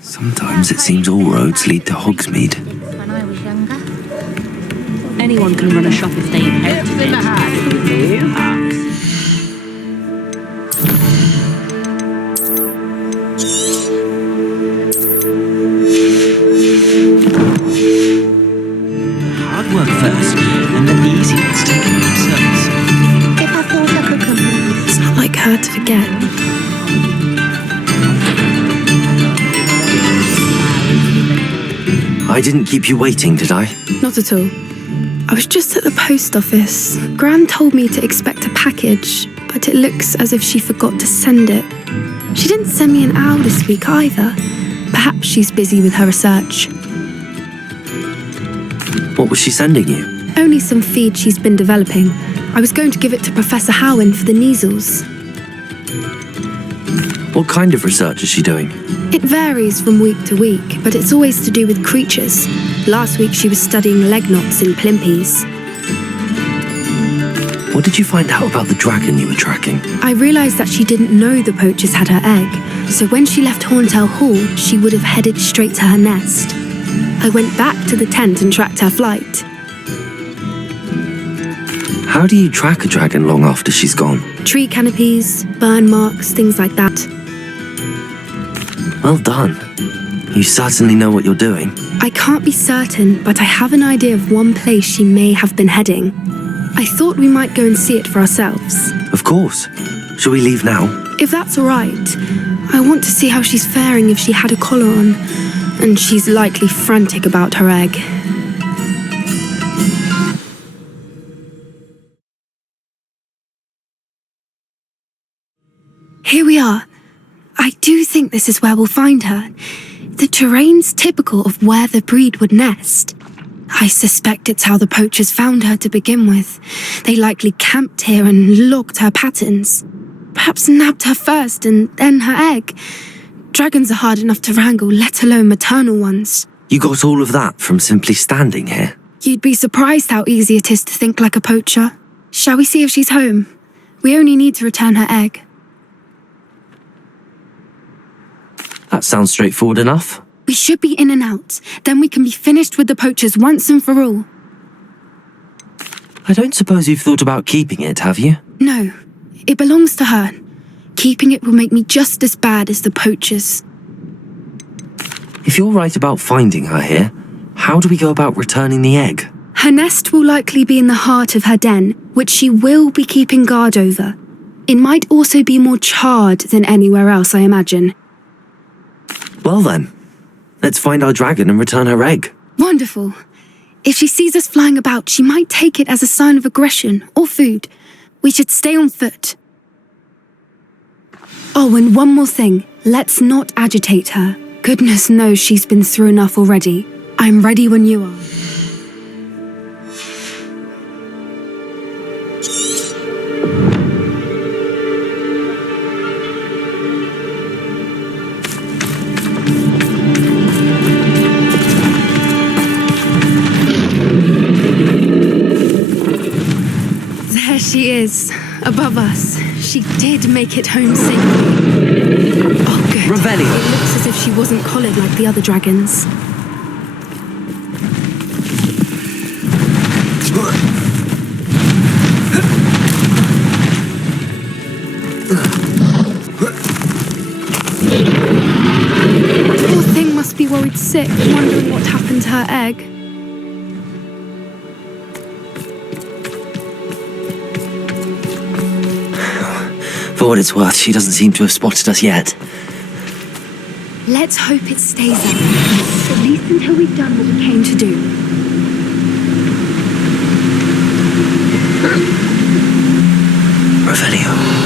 Sometimes it seems all roads lead to Hogsmeade. When I was younger. Anyone can run a shop if they inherit it. Hard work first, and then the easy ones take care of themselves. If I thought I could come home. It's not like her to forget. I didn't keep you waiting, did I? Not at all. I was just at the post office. Gran told me to expect a package, but it looks as if she forgot to send it. She didn't send me an owl this week either. Perhaps she's busy with her research. What was she sending you? Only some feed she's been developing. I was going to give it to Professor Howen for the measles. What kind of research is she doing? It varies from week to week, but it's always to do with creatures. Last week she was studying leg knots in plimpies. What did you find out about the dragon you were tracking? I realised that she didn't know the poachers had her egg, so when she left Horntail Hall, she would have headed straight to her nest. I went back to the tent and tracked her flight. How do you track a dragon long after she's gone? Tree canopies, burn marks, things like that. Well done. You certainly know what you're doing. I can't be certain, but I have an idea of one place she may have been heading. I thought we might go and see it for ourselves. Of course. Shall we leave now? If that's all right. I want to see how she's faring if she had a collar on. And she's likely frantic about her egg. Here we are. I do think this is where we'll find her. The terrain's typical of where the breed would nest. I suspect it's how the poachers found her to begin with. They likely camped here and logged her patterns. Perhaps nabbed her first and then her egg. Dragons are hard enough to wrangle, let alone maternal ones. You got all of that from simply standing here? You'd be surprised how easy it is to think like a poacher. Shall we see if she's home? We only need to return her egg. That sounds straightforward enough. We should be in and out. Then we can be finished with the poachers once and for all. I don't suppose you've thought about keeping it, have you? No, it belongs to her. Keeping it will make me just as bad as the poachers. If you're right about finding her here, how do we go about returning the egg? Her nest will likely be in the heart of her den, which she will be keeping guard over. It might also be more charred than anywhere else, I imagine. Well then, let's find our dragon and return her egg. Wonderful. If she sees us flying about, she might take it as a sign of aggression or food. We should stay on foot. Oh, and one more thing. Let's not agitate her. Goodness knows she's been through enough already. I'm ready when you are. There she is, above us. She did make it home safely. Oh, good. Revelio. It looks as if she wasn't collared like the other dragons. Poor thing must be worried sick, wondering what happened to her egg. For what it's worth, she doesn't seem to have spotted us yet. Let's hope it stays up. At least until we've done what we came to do. Revelio.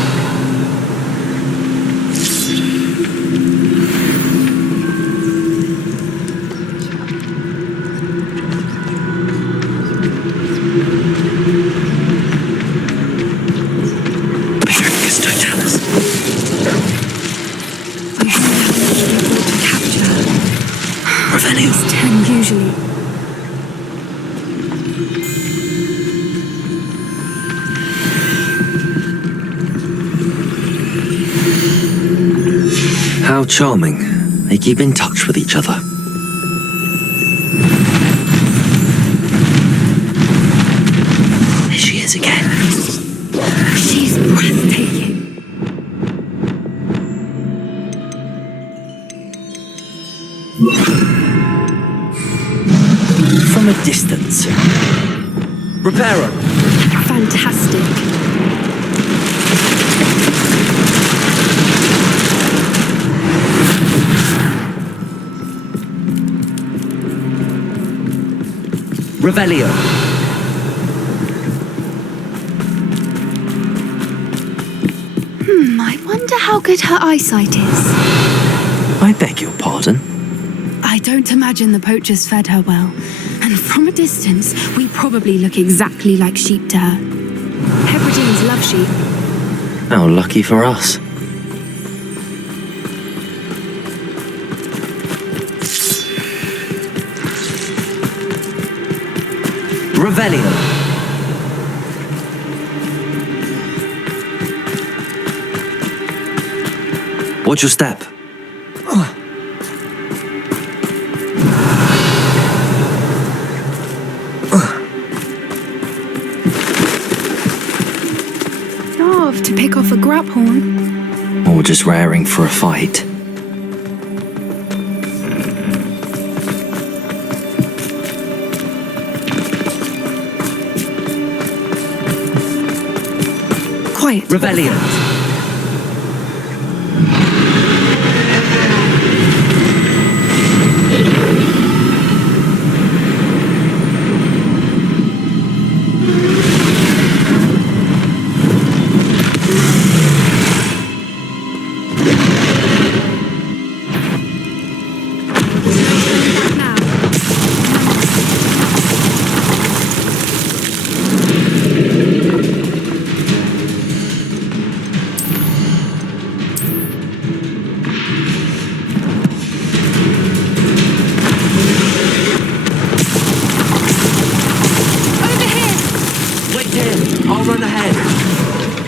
It's 10 usually. How charming. They keep in touch with each other. There she is again. She's breathtaking. From a distance. Reparo. Fantastic. Revelio. I wonder how good her eyesight is. I beg your pardon? I don't imagine the poachers fed her well. And from a distance, we probably look exactly like sheep to her. Hebrideans love sheep. How lucky for us. Revelio. Watch your step. Starved to pick off a grabhorn. Or just raring for a fight. Quiet. Revelio.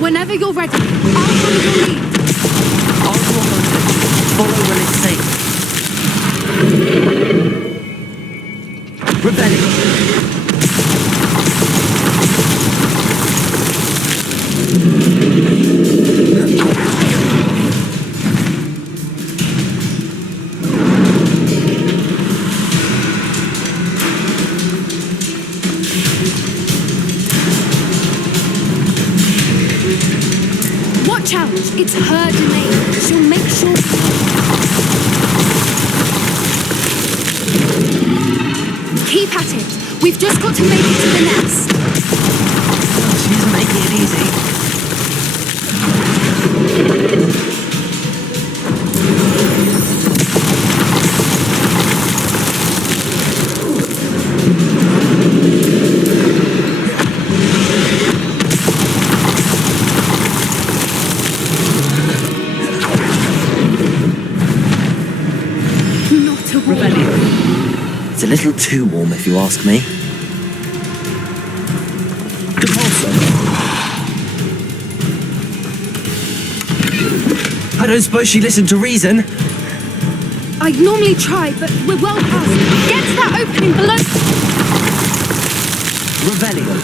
Whenever you're ready, I'll follow your lead. I'll walk on it. Follow when it's safe. Revelio. Watch out! It's her domain. She'll make sure. Keep at it. We've just got to make it to the nest. She's making it easy. Not a wall. It's a little too warm if you ask me. I don't suppose she listened to reason. I'd normally try, but we're well past. Get to that opening below. Revelio.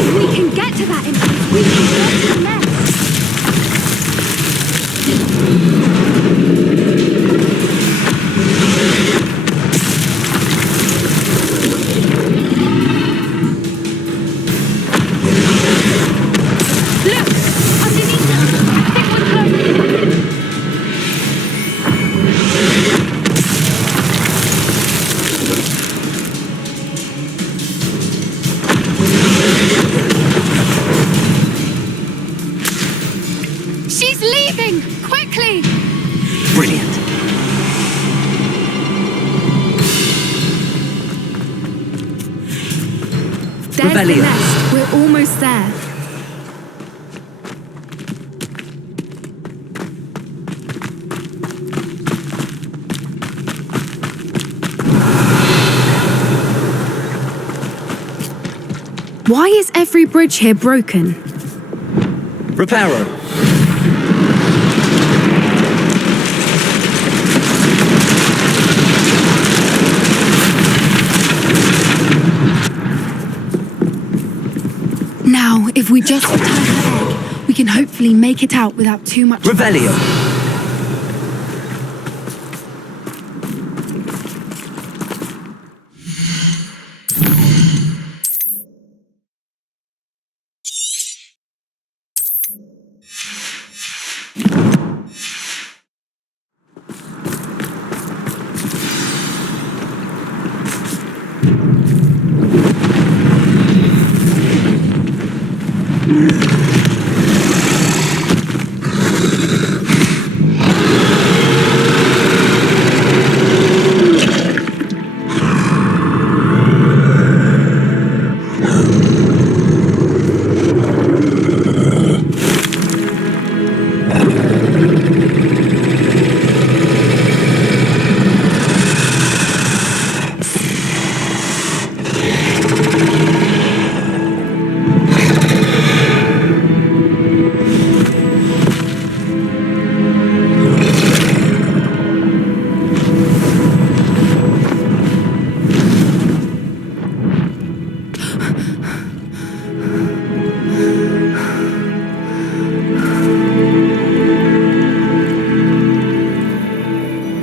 If we can get to that entrance, we can get to the nest. She's leaving! Quickly! Brilliant. There's the Revelio. nest. We're almost there. Why is every bridge here broken? Reparo. Now, if we just return her egg, we can hopefully make it out without too much. Revelio.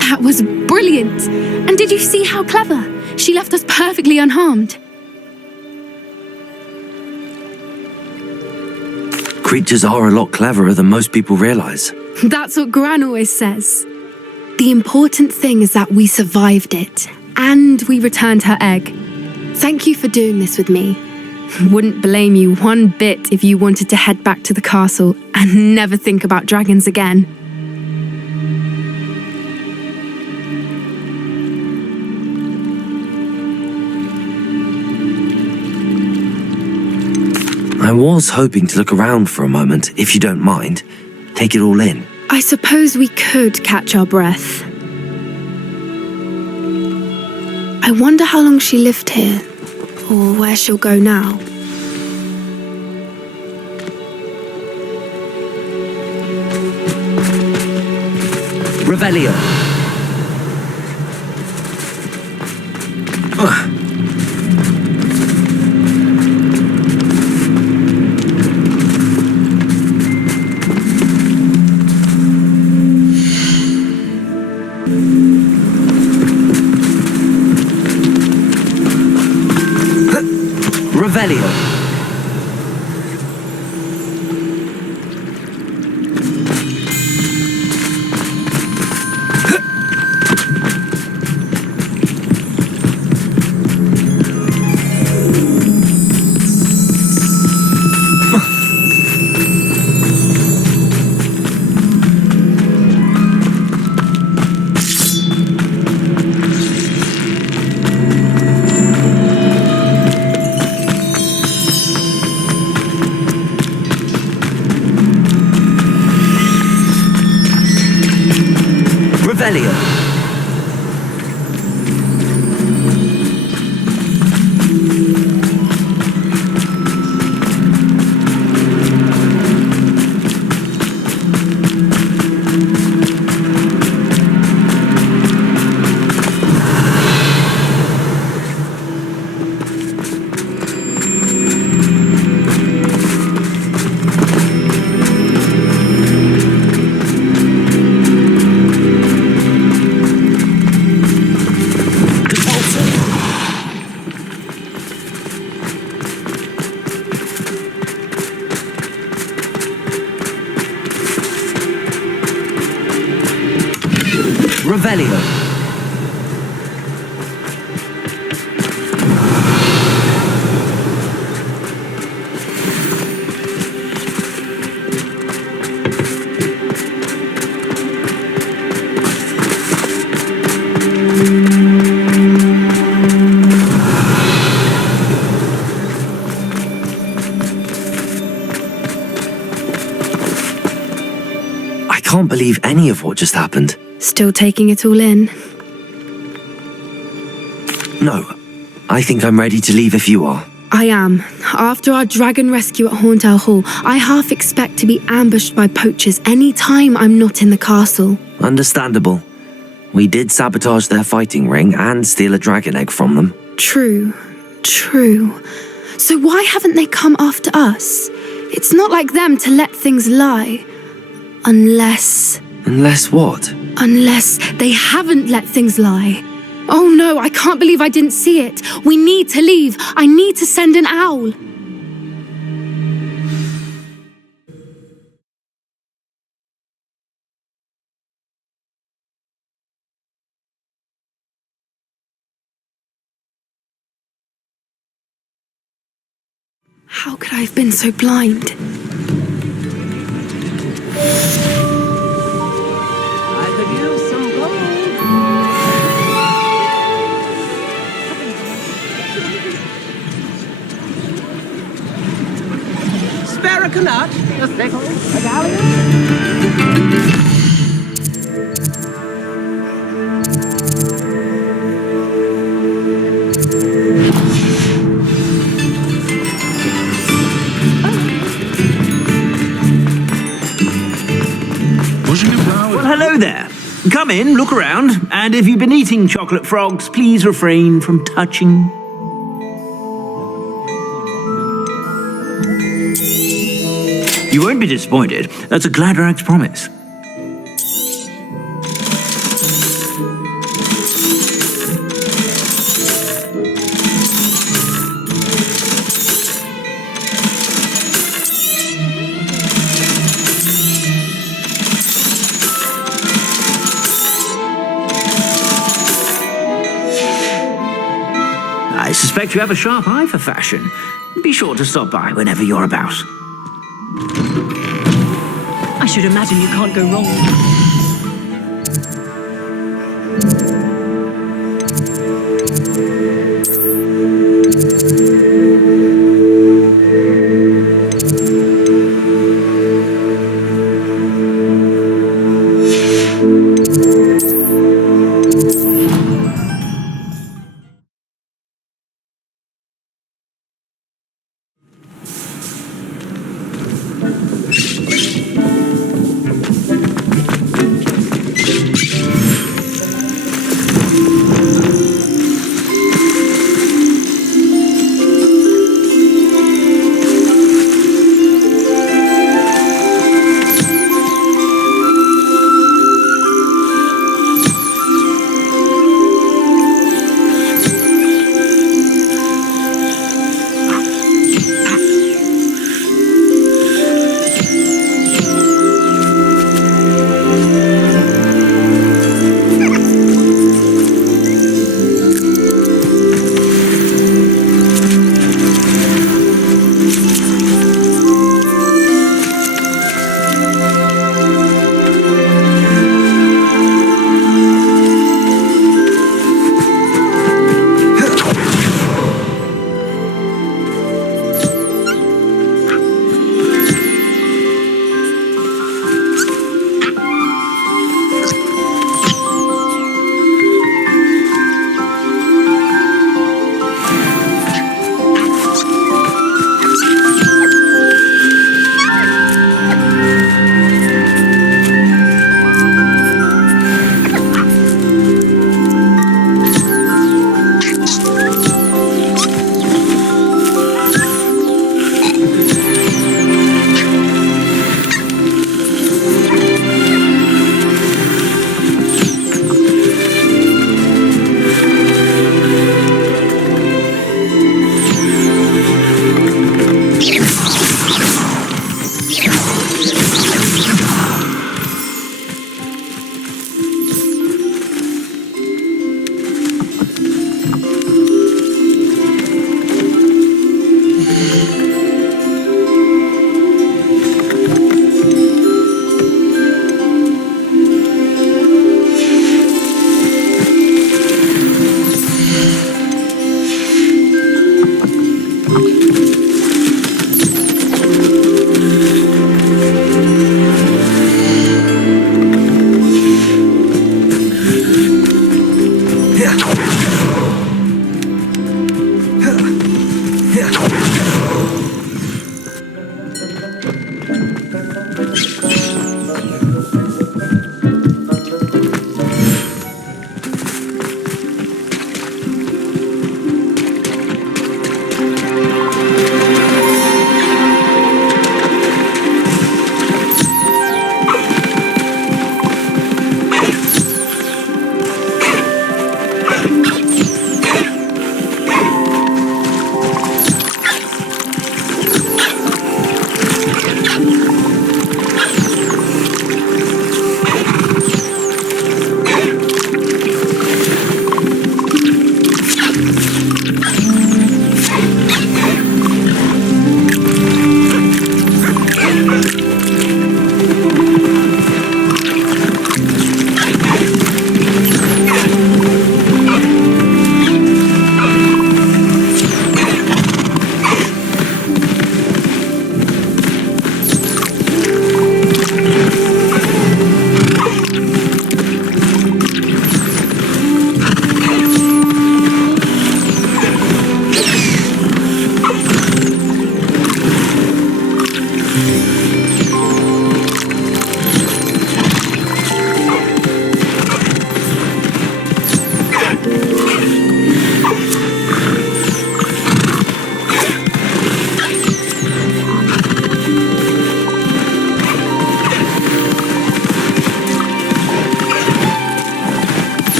That was brilliant! And did you see how clever? She left us perfectly unharmed. Creatures are a lot cleverer than most people realize. That's what Gran always says. The important thing is that we survived it, and we returned her egg. Thank you for doing this with me. Wouldn't blame you one bit if you wanted to head back to the castle and never think about dragons again. I was hoping to look around for a moment, if you don't mind. Take it all in. I suppose we could catch our breath. I wonder how long she lived here, or where she'll go now. Revelio. Revelio. Revelio. Revelio. I can't believe any of what just happened. Still taking it all in. No, I think I'm ready to leave if you are. I am. After our dragon rescue at Horndale Hall, I half expect to be ambushed by poachers any time I'm not in the castle. Understandable. We did sabotage their fighting ring and steal a dragon egg from them. True. So why haven't they come after us? It's not like them to let things lie. Unless What? Unless they haven't let things lie. Oh no, I can't believe I didn't see it. We need to leave. I need to send an owl. How could I have been so blind? I could use some gold. Spare a canut? A sickle? A galleon? Well, hello there. Come in, look around, and if you've been eating chocolate frogs, please refrain from touching. You won't be disappointed. That's a Gladrax promise. I suspect you have a sharp eye for fashion. Be sure to stop by whenever you're about. I should imagine you can't go wrong.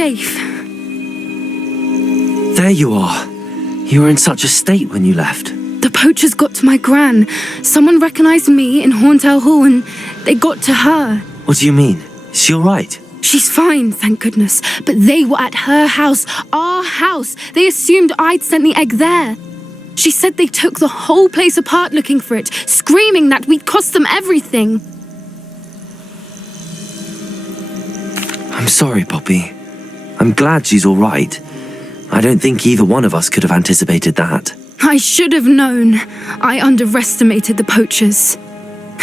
safe. There you are. You were in such a state when you left. The poachers got to my gran. Someone recognized me in Horntail Hall and they got to her. What do you mean? Is she all right? She's fine, thank goodness. But they were at her house, our house. They assumed I'd sent the egg there. She said they took the whole place apart looking for it, screaming that we'd cost them everything. I'm sorry, Poppy. I'm glad she's all right. I don't think either one of us could have anticipated that. I should have known. I underestimated the poachers.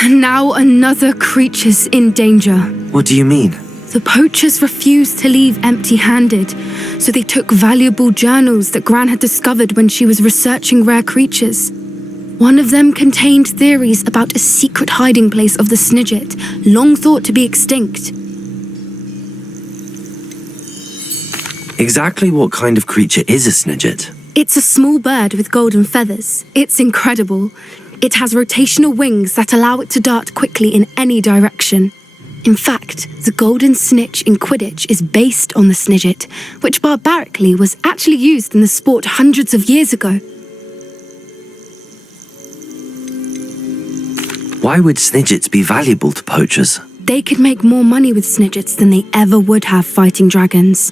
And now another creature's in danger. What do you mean? The poachers refused to leave empty-handed, so they took valuable journals that Gran had discovered when she was researching rare creatures. One of them contained theories about a secret hiding place of the Snidget, long thought to be extinct. Exactly what kind of creature is a Snidget? It's a small bird with golden feathers. It's incredible. It has rotational wings that allow it to dart quickly in any direction. In fact, the golden snitch in Quidditch is based on the Snidget, which barbarically was actually used in the sport hundreds of years ago. Why would Snidgets be valuable to poachers? They could make more money with Snidgets than they ever would have fighting dragons.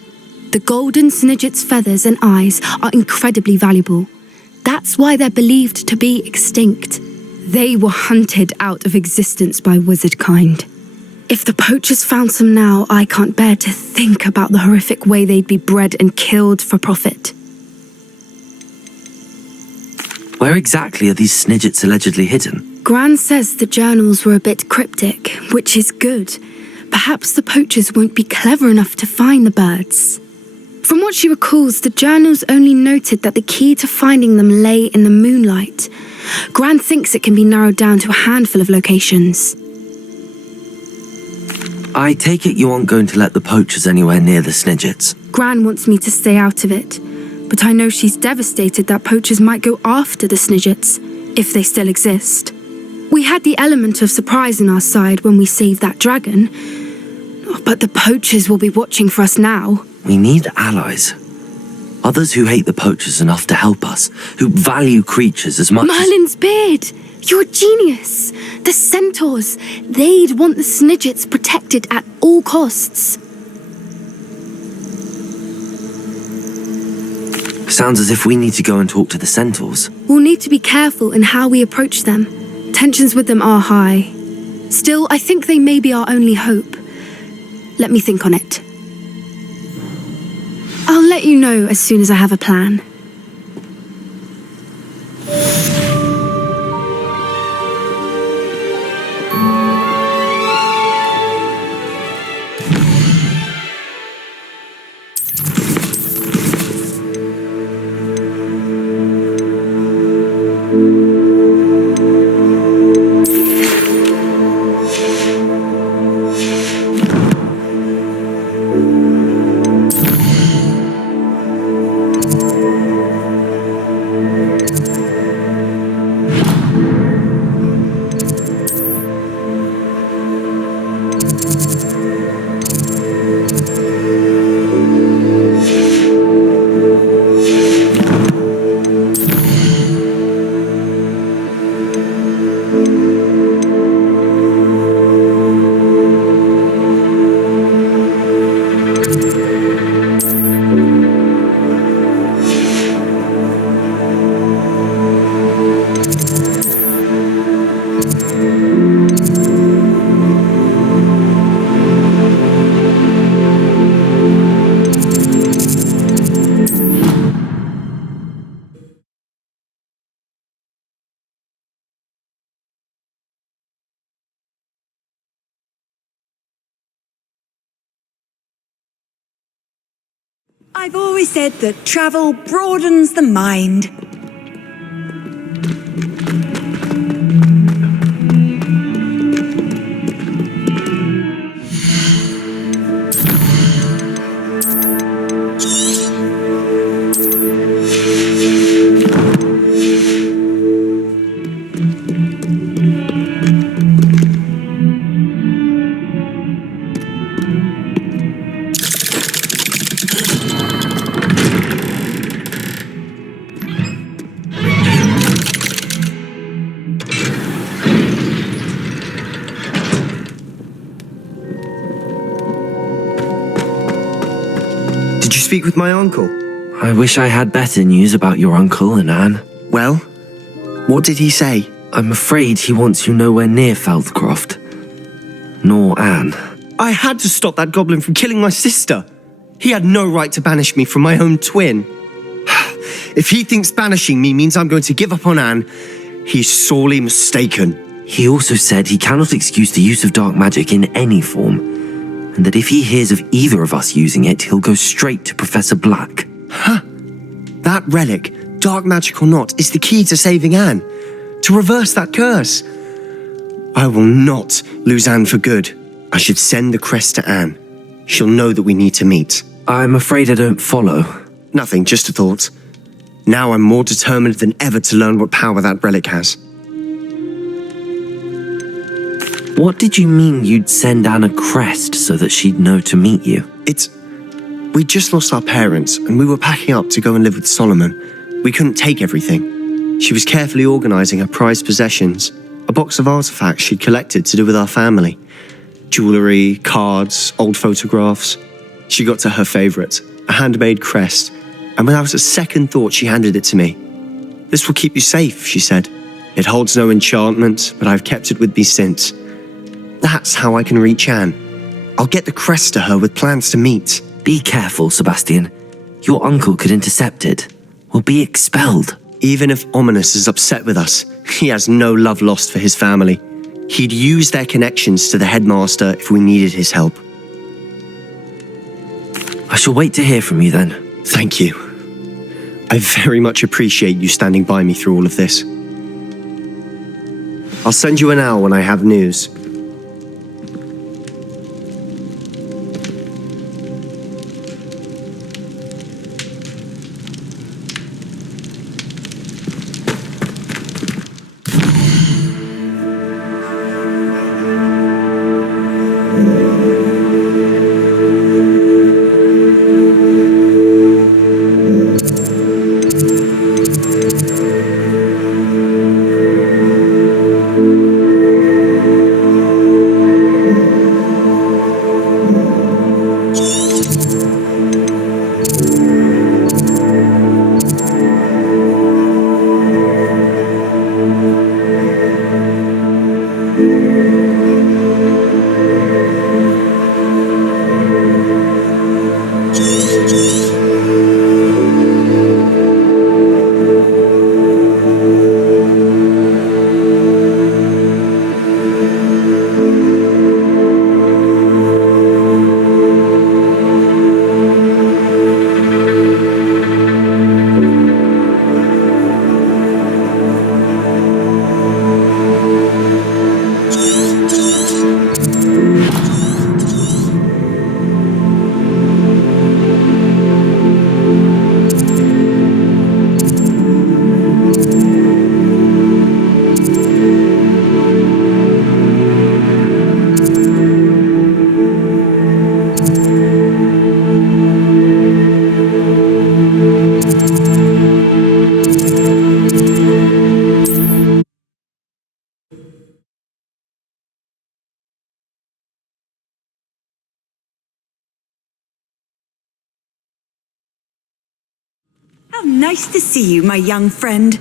The golden Snidget's feathers and eyes are incredibly valuable. That's why they're believed to be extinct. They were hunted out of existence by wizard kind. If the poachers found some now, I can't bear to think about the horrific way they'd be bred and killed for profit. Where exactly are these Snidgets allegedly hidden? Gran says the journals were a bit cryptic, which is good. Perhaps the poachers won't be clever enough to find the birds. From what she recalls, the journals only noted that the key to finding them lay in the moonlight. Gran thinks it can be narrowed down to a handful of locations. I take it you aren't going to let the poachers anywhere near the Snidgets. Gran wants me to stay out of it, but I know she's devastated that poachers might go after the Snidgets, if they still exist. We had the element of surprise on our side when we saved that dragon, but the poachers will be watching for us now. We need allies. Others who hate the poachers enough to help us, who value creatures as much Merlin's beard! You're a genius! The centaurs! They'd want the Snidgets protected at all costs. Sounds as if we need to go and talk to the centaurs. We'll need to be careful in how we approach them. Tensions with them are high. Still, I think they may be our only hope. Let me think on it. I'll let you know as soon as I have a plan. I've always said that travel broadens the mind. you speak with my uncle? I wish I had better news about your uncle and Anne. Well, what did he say? I'm afraid he wants you nowhere near Feldcroft. Nor Anne. I had to stop that goblin from killing my sister. He had no right to banish me from my own twin. If he thinks banishing me means I'm going to give up on Anne, he's sorely mistaken. He also said he cannot excuse the use of dark magic in any form, and that if he hears of either of us using it, he'll go straight to Professor Black. Huh. That relic, dark magic or not, is the key to saving Anne. To reverse that curse. I will not lose Anne for good. I should send the crest to Anne. She'll know that we need to meet. I'm afraid I don't follow. Nothing, just a thought. Now I'm more determined than ever to learn what power that relic has. What did you mean you'd send Anne a crest so that she'd know to meet you? We just lost our parents, and we were packing up to go and live with Solomon. We couldn't take everything. She was carefully organising her prized possessions, a box of artifacts she'd collected to do with our family. Jewellery, cards, old photographs. She got to her favourite, a handmade crest, and without a second thought she handed it to me. "This will keep you safe," she said. "It holds no enchantment, but I've kept it with me since. That's how I can reach Anne. I'll get the crest to her with plans to meet." Be careful, Sebastian. Your uncle could intercept it. We'll be expelled. Even if Ominous is upset with us, he has no love lost for his family. He'd use their connections to the headmaster if we needed his help. I shall wait to hear from you then. Thank you. I very much appreciate you standing by me through all of this. I'll send you an owl when I have news. How nice to see you, my young friend.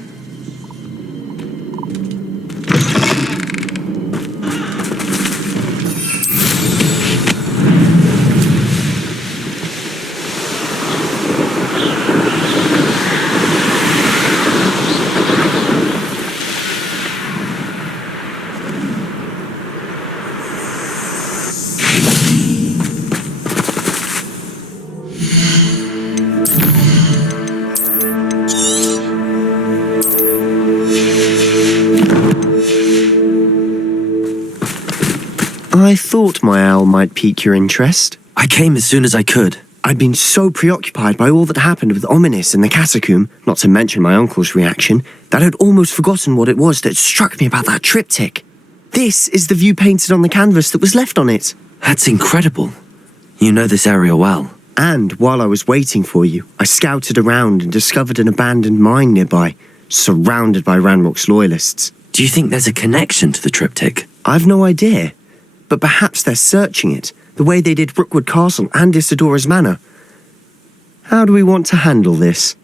I thought my owl might pique your interest. I came as soon as I could. I'd been so preoccupied by all that happened with Ominous and the catacomb, not to mention my uncle's reaction, that I'd almost forgotten what it was that struck me about that triptych. This is the view painted on the canvas that was left on it. That's incredible. You know this area well. And while I was waiting for you, I scouted around and discovered an abandoned mine nearby, surrounded by Ranrock's loyalists. Do you think there's a connection to the triptych? I've no idea, but perhaps they're searching it, the way they did Rookwood Castle and Isidora's Manor. How do we want to handle this?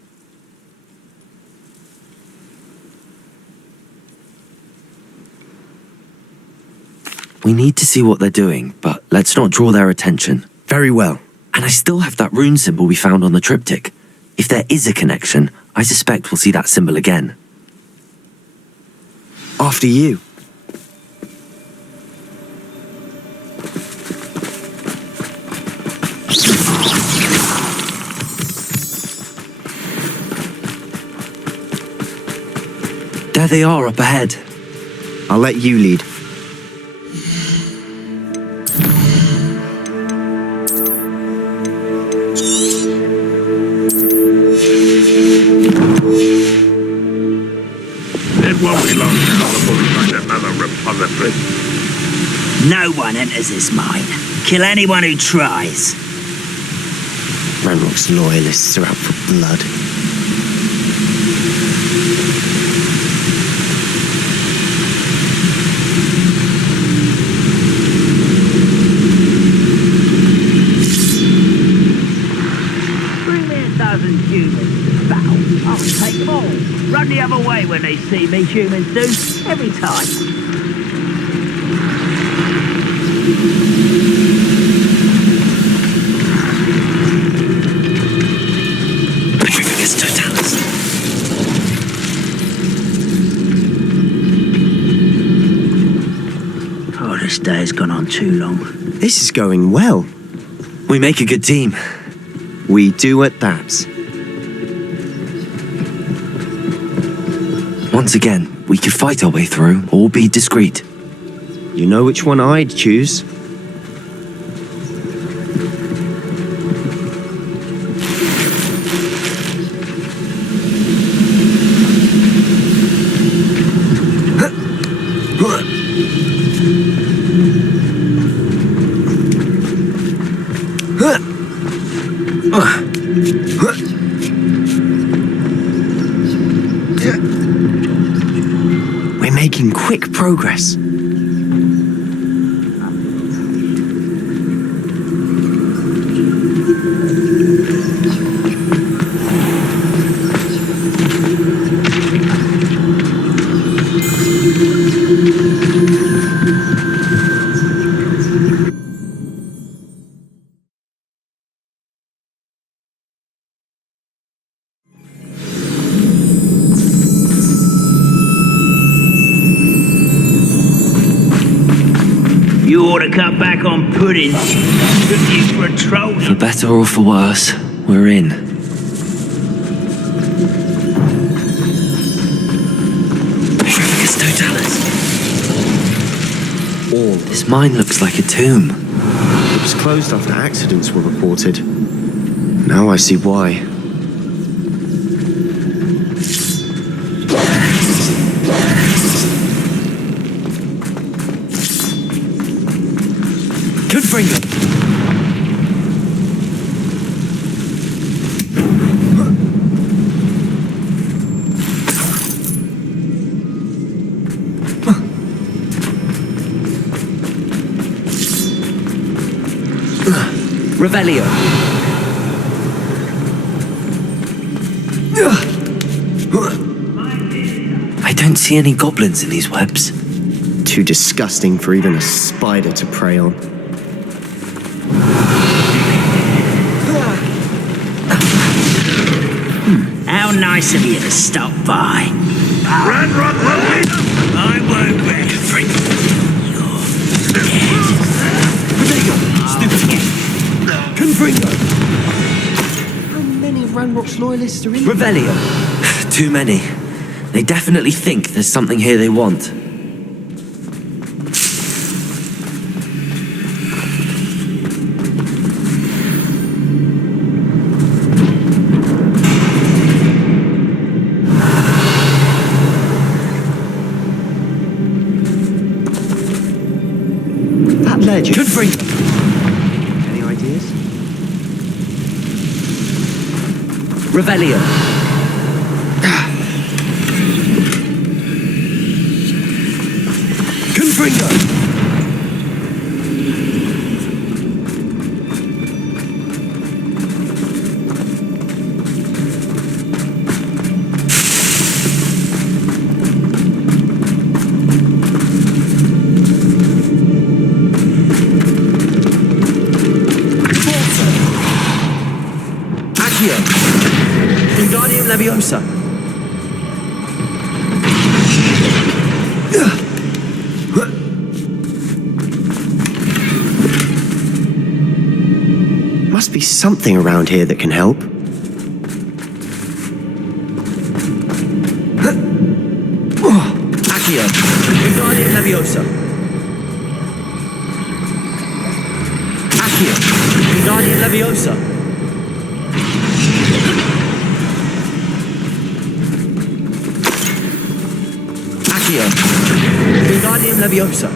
We need to see what they're doing, but let's not draw their attention. Very well. And I still have that rune symbol we found on the triptych. If there is a connection, I suspect we'll see that symbol again. After you. There they are up ahead. I'll let you lead. It won't be long now before we find another repository. No one enters this mine. Kill anyone who tries. Ranrock's loyalists are out for blood. Bring me a dozen humans to battle. I'll take them all. Run the other way when they see me, humans do. Every time. Oh, this day has gone on too long. This is going well. We make a good team. We do at that. Once again, we could fight our way through or be discreet. You know which one I'd choose. We're making quick progress. You ought to cut back on pudding. Took you for a troll. For better or for worse, we're in. This mine looks like a tomb. It was closed after accidents were reported. Now I see why. Could bring them. Revelio. I don't see any goblins in these webs. Too disgusting for even a spider to prey on. How nice of you to stop by. Ranrock will be... I won't wreck. How many Ranrock's loyalists are in? Revelio. Too many. They definitely think there's something here they want. That legend. Could bring. Any ideas? Revelio. Confringo. Wingardium Leviosa. Must be something around here that can help. Accio. Wingardium Leviosa. Accio. Wingardium Leviosa. Accio. Wingardium Leviosa.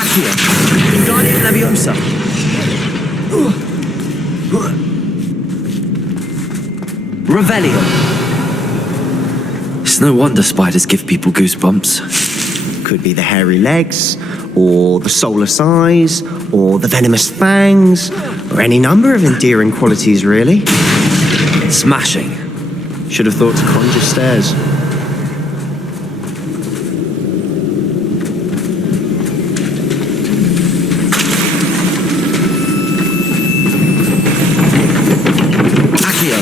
Accio. Wingardium Leviosa. Revelio. It's no wonder spiders give people goosebumps. Could be the hairy legs, or the soulless eyes, or the venomous fangs, or any number of endearing qualities, really. Smashing. Should have thought to conjure stairs. Accio.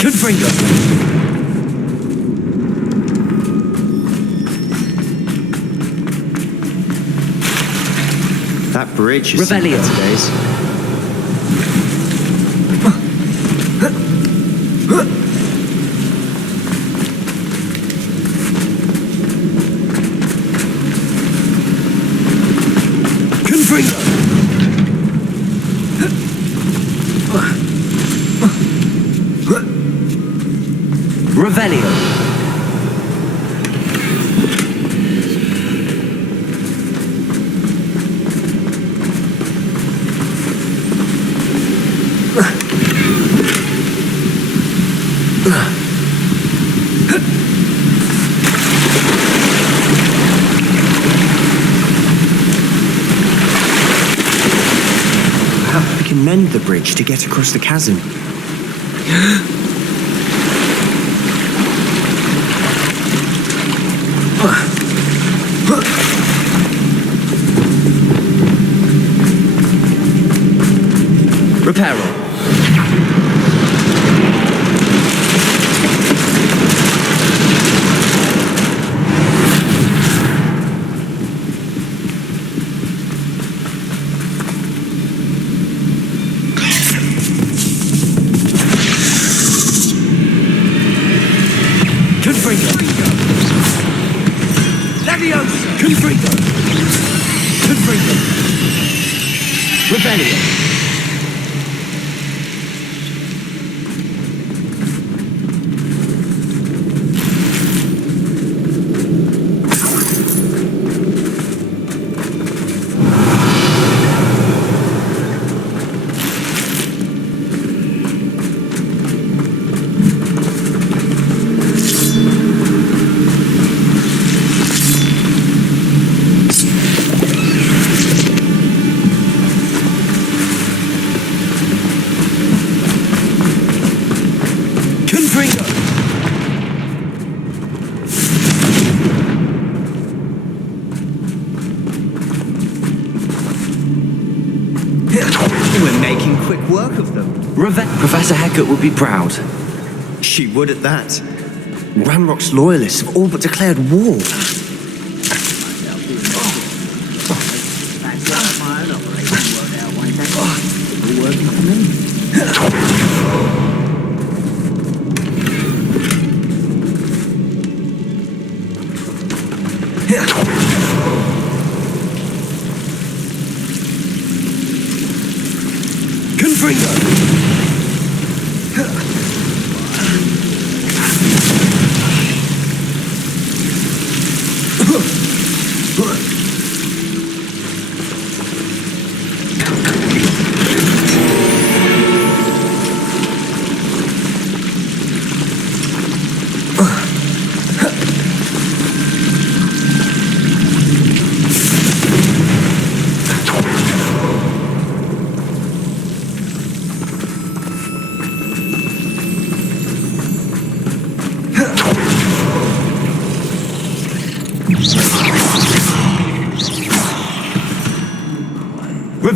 Confringo. That bridge is Revelio. today's. Confringo. Revelio. We can mend the bridge to get across the chasm. Reparo. Confringo. Leviosa. Confringo. Confringo. Revelio. Confringo. We're making quick work of them. Professor Hecat would be proud. She would at that. Ranrock's loyalists have all but declared war. Confringo.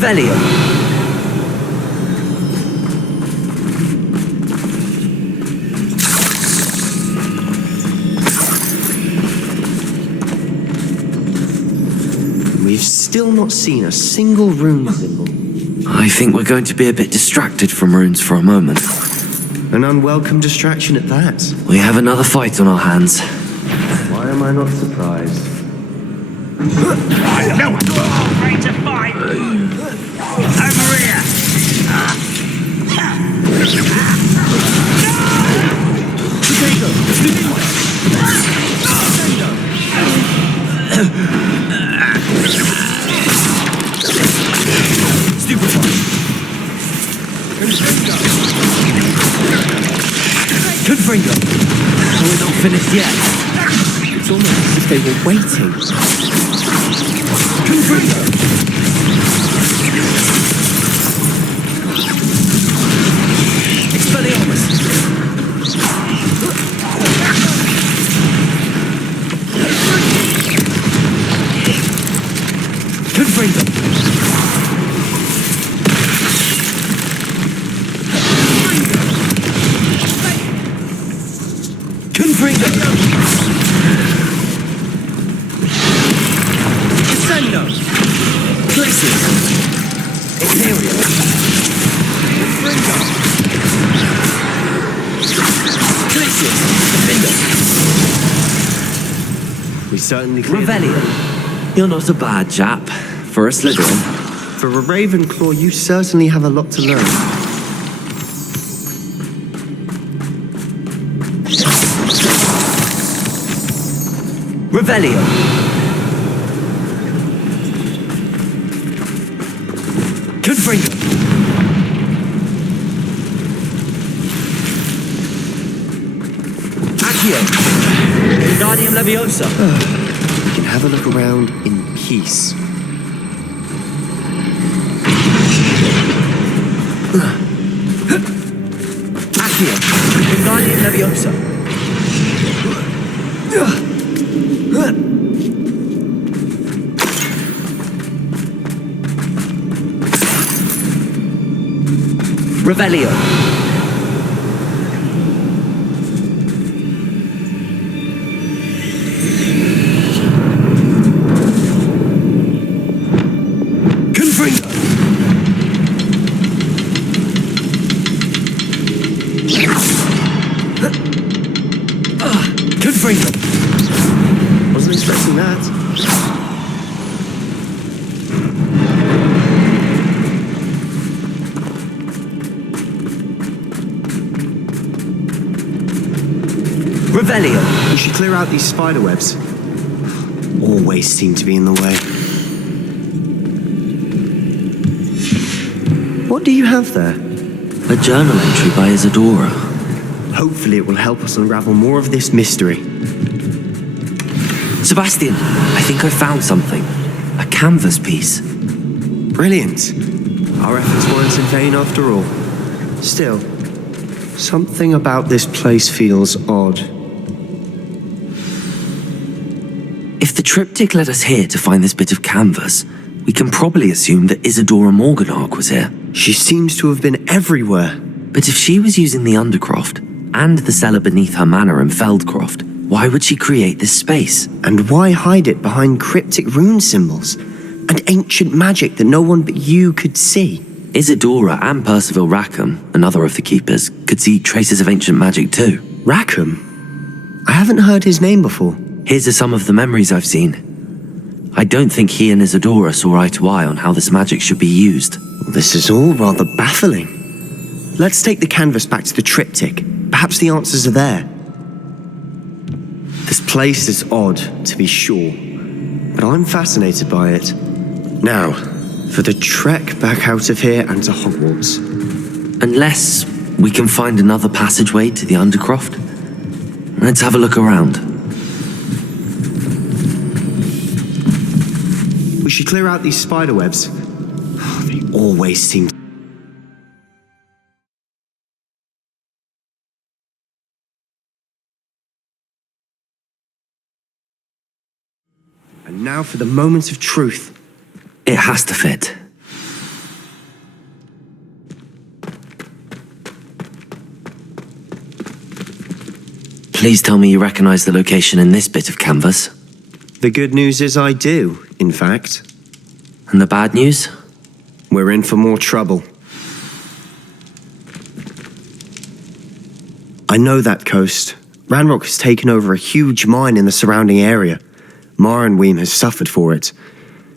Revelio. We've still not seen a single rune symbol. I think we're going to be a bit distracted from runes for a moment. An unwelcome distraction at that. We have another fight on our hands. Why am I not surprised? No one's afraid to fight. Over here. Confringo. We're not finished yet. It's almost as if they were waiting. Confringo. Expelliarmus. Confringo. Confringo. Descendo. Places. Imperial. Confringo. Places. Defender. We certainly cleared. Revelio. You're not a bad chap. For a Slytherin. For a Ravenclaw, you certainly have a lot to learn. Revelio. Confringo. Accio. Guardium Leviosa. We can have a look around in peace. Accio. Guardium Leviosa. Revelio. Confringo. Confringo. Wasn't expecting that. Revelio. We should clear out these spider webs. Always seem to be in the way. What do you have there? A journal entry by Isadora. Hopefully it will help us unravel more of this mystery. Sebastian, I think I found something. A canvas piece. Brilliant. Our efforts weren't in vain after all. Still, something about this place feels odd. If the triptych led us here to find this bit of canvas, we can probably assume that Isadora Morganach was here. She seems to have been everywhere. But if she was using the Undercroft and the cellar beneath her manor in Feldcroft, why would she create this space? And why hide it behind cryptic rune symbols and ancient magic that no one but you could see? Isadora and Percival Rackham, another of the keepers, could see traces of ancient magic too. Rackham? I haven't heard his name before. Here's some of the memories I've seen. I don't think he and Isadora saw eye to eye on how this magic should be used. This is all rather baffling. Let's take the canvas back to the triptych. Perhaps the answers are there. This place is odd, to be sure, but I'm fascinated by it. Now, for the trek back out of here and to Hogwarts. Unless we can find another passageway to the Undercroft. Let's have a look around. We should clear out these spider webs. They always seem... And now for the moment of truth. It has to fit. Please tell me you recognize the location in this bit of canvas. The good news is I do, in fact. And the bad news? We're in for more trouble. I know that coast. Ranrock has taken over a huge mine in the surrounding area. Marenweem has suffered for it.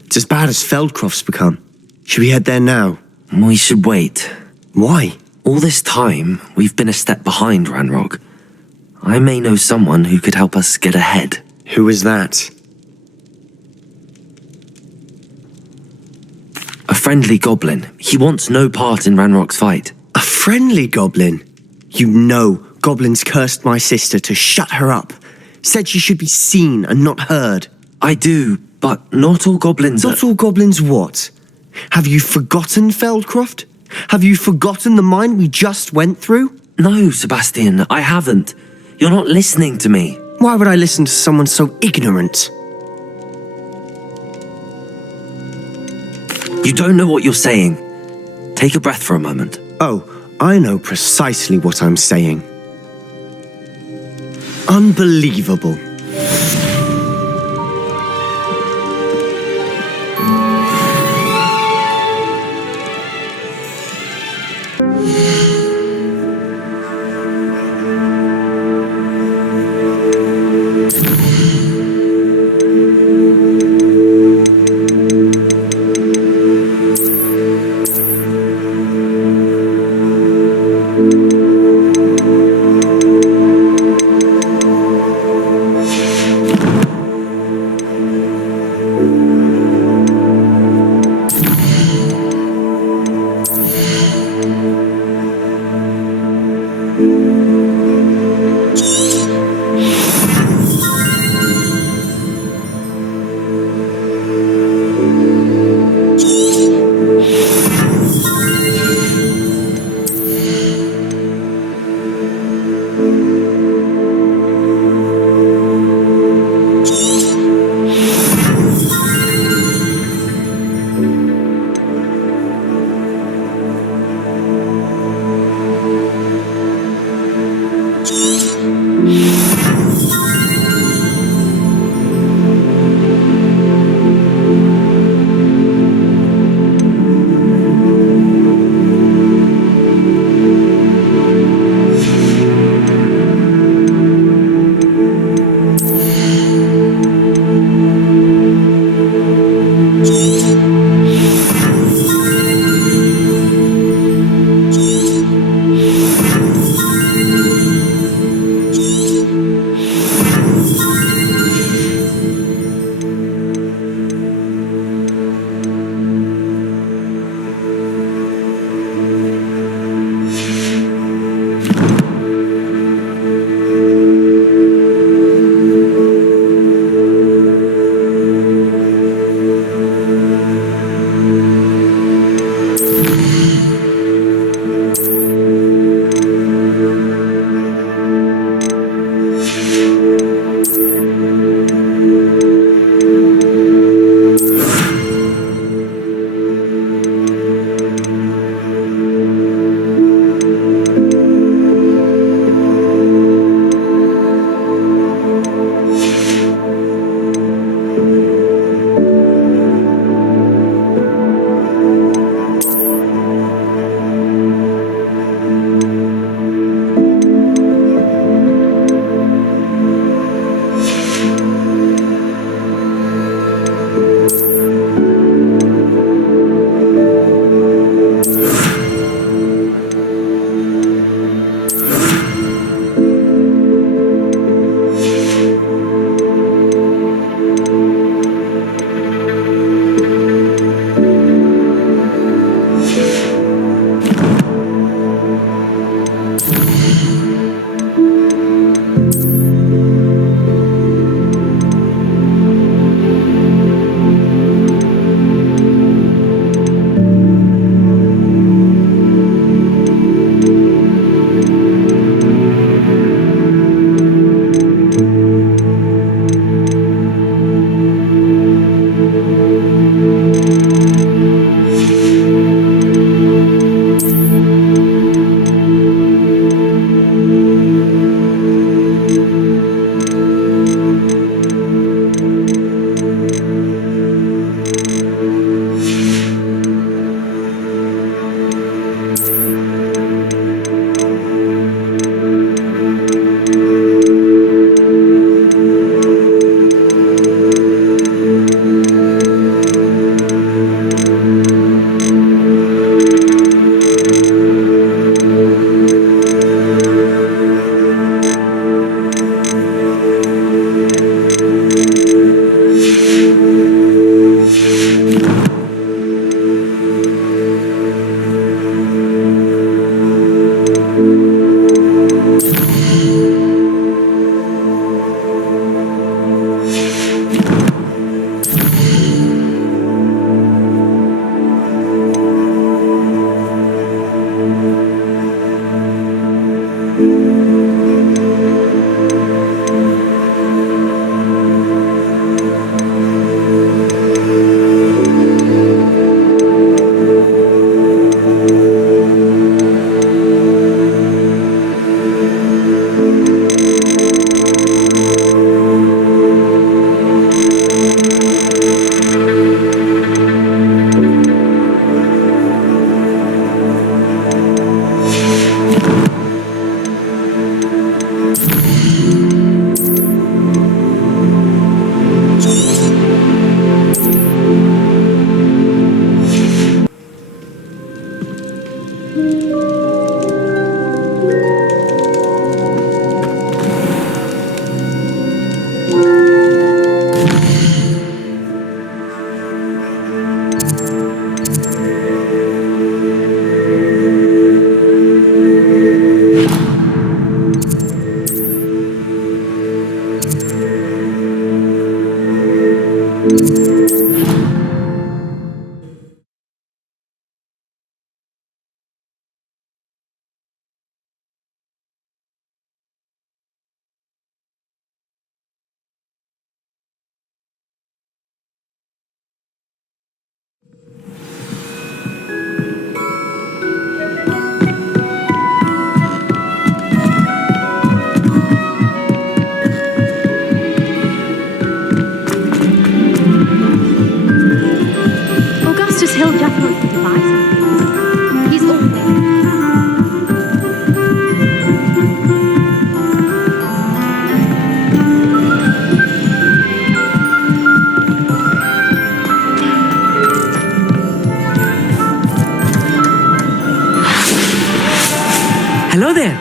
It's as bad as Feldcroft's become. Should we head there now? We should wait. Why? All this time, we've been a step behind Ranrock. I may know someone who could help us get ahead. Who is that? A friendly goblin. He wants no part in Ranrock's fight. A friendly goblin? You know, goblins cursed my sister to shut her up. Said she should be seen and not heard. I do, but not all goblins Not all goblins what? Have you forgotten Feldcroft? Have you forgotten the mine we just went through? No, Sebastian, I haven't. You're not listening to me. Why would I listen to someone so ignorant? You don't know what you're saying. Take a breath for a moment. Oh, I know precisely what I'm saying. Unbelievable. Augustus Hill definitely devised something. He's always... Hello there.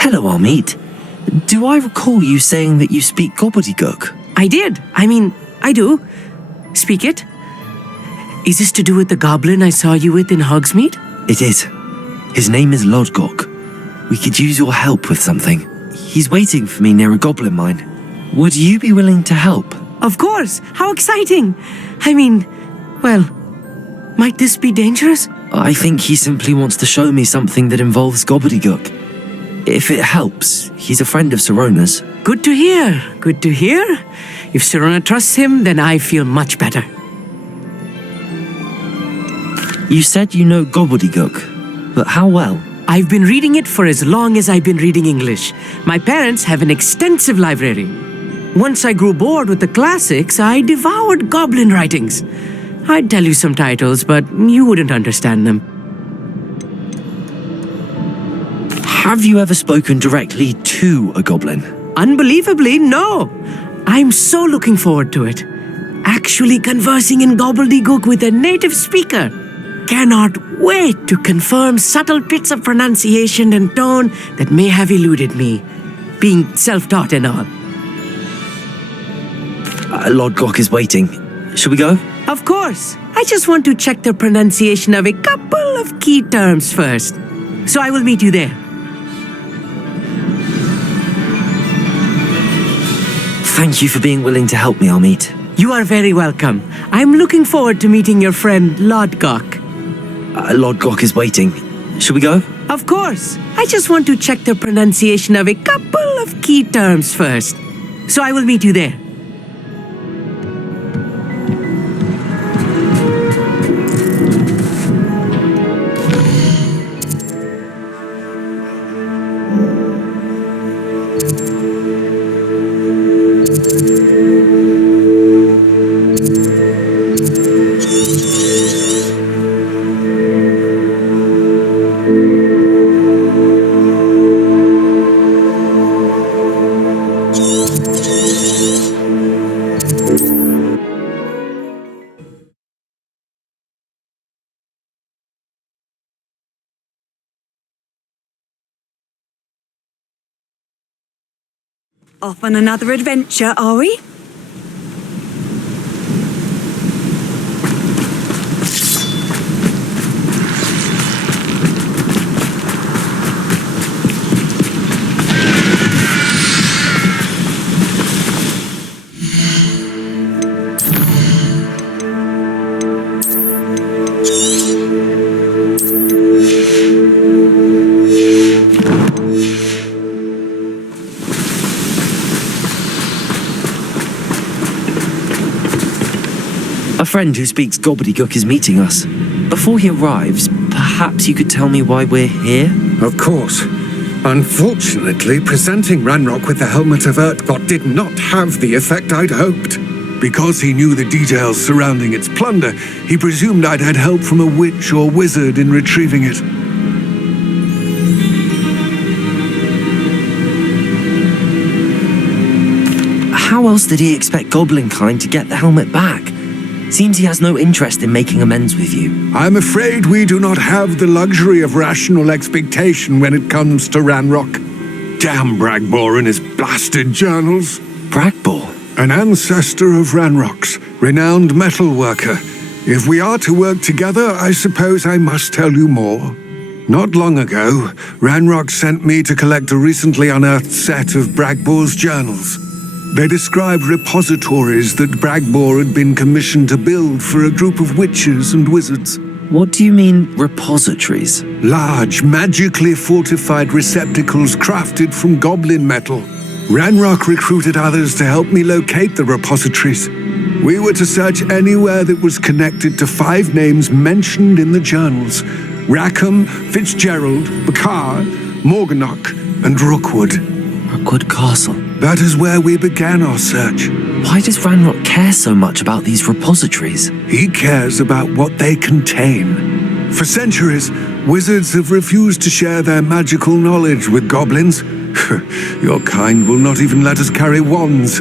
Hello, Amit. Do I recall you saying that you speak gobbledygook? I did. I do. Speak it. Is this to do with the goblin I saw you with in Hogsmeade? It is. His name is Lodgok. We could use your help with something. He's waiting for me near a goblin mine. Would you be willing to help? Of course. How exciting. Well, might this be dangerous? I think he simply wants to show me something that involves gobbledygook. If it helps, he's a friend of Sirona's. Good to hear. Good to hear. If Sirona trusts him, then I feel much better. You said you know gobbledygook, but how well? I've been reading it for as long as I've been reading English. My parents have an extensive library. Once I grew bored with the classics, I devoured goblin writings. I'd tell you some titles, but you wouldn't understand them. Have you ever spoken directly to a goblin? Unbelievably, no. I'm so looking forward to it. Actually conversing in gobbledygook with a native speaker. Cannot wait to confirm subtle bits of pronunciation and tone that may have eluded me, being self-taught and all. Lodgok is waiting. Shall we go? Of course. I just want to check the pronunciation of a couple of key terms first. So I will meet you there. Thank you for being willing to help me, Amit. You are very welcome. I'm looking forward to meeting your friend Lodgok. Lodgok is waiting. Shall we go? Of course. I just want to check the pronunciation of a couple of key terms first. So I will meet you there. Off on another adventure, are we? A friend who speaks gobbledygook is meeting us. Before he arrives, perhaps you could tell me why we're here? Of course. Unfortunately, presenting Ranrock with the helmet of Urtkot did not have the effect I'd hoped. Because he knew the details surrounding its plunder, he presumed I'd had help from a witch or wizard in retrieving it. How else did he expect goblin kind to get the helmet back? Seems he has no interest in making amends with you. I'm afraid we do not have the luxury of rational expectation when it comes to Ranrock. Damn Bragbor and his blasted journals. Bragbor? An ancestor of Ranrock's, renowned metal worker. If we are to work together, I suppose I must tell you more. Not long ago, Ranrock sent me to collect a recently unearthed set of Bragbor's journals. They described repositories that Bragbor had been commissioned to build for a group of witches and wizards. What do you mean, repositories? Large, magically fortified receptacles crafted from goblin metal. Ranrock recruited others to help me locate the repositories. We were to search anywhere that was connected to 5 names mentioned in the journals: Rackham, Fitzgerald, Bakar, Morganach, and Rookwood. Rookwood Castle. That is where we began our search. Why does Ranrock care so much about these repositories? He cares about what they contain. For centuries, wizards have refused to share their magical knowledge with goblins. Your kind will not even let us carry wands.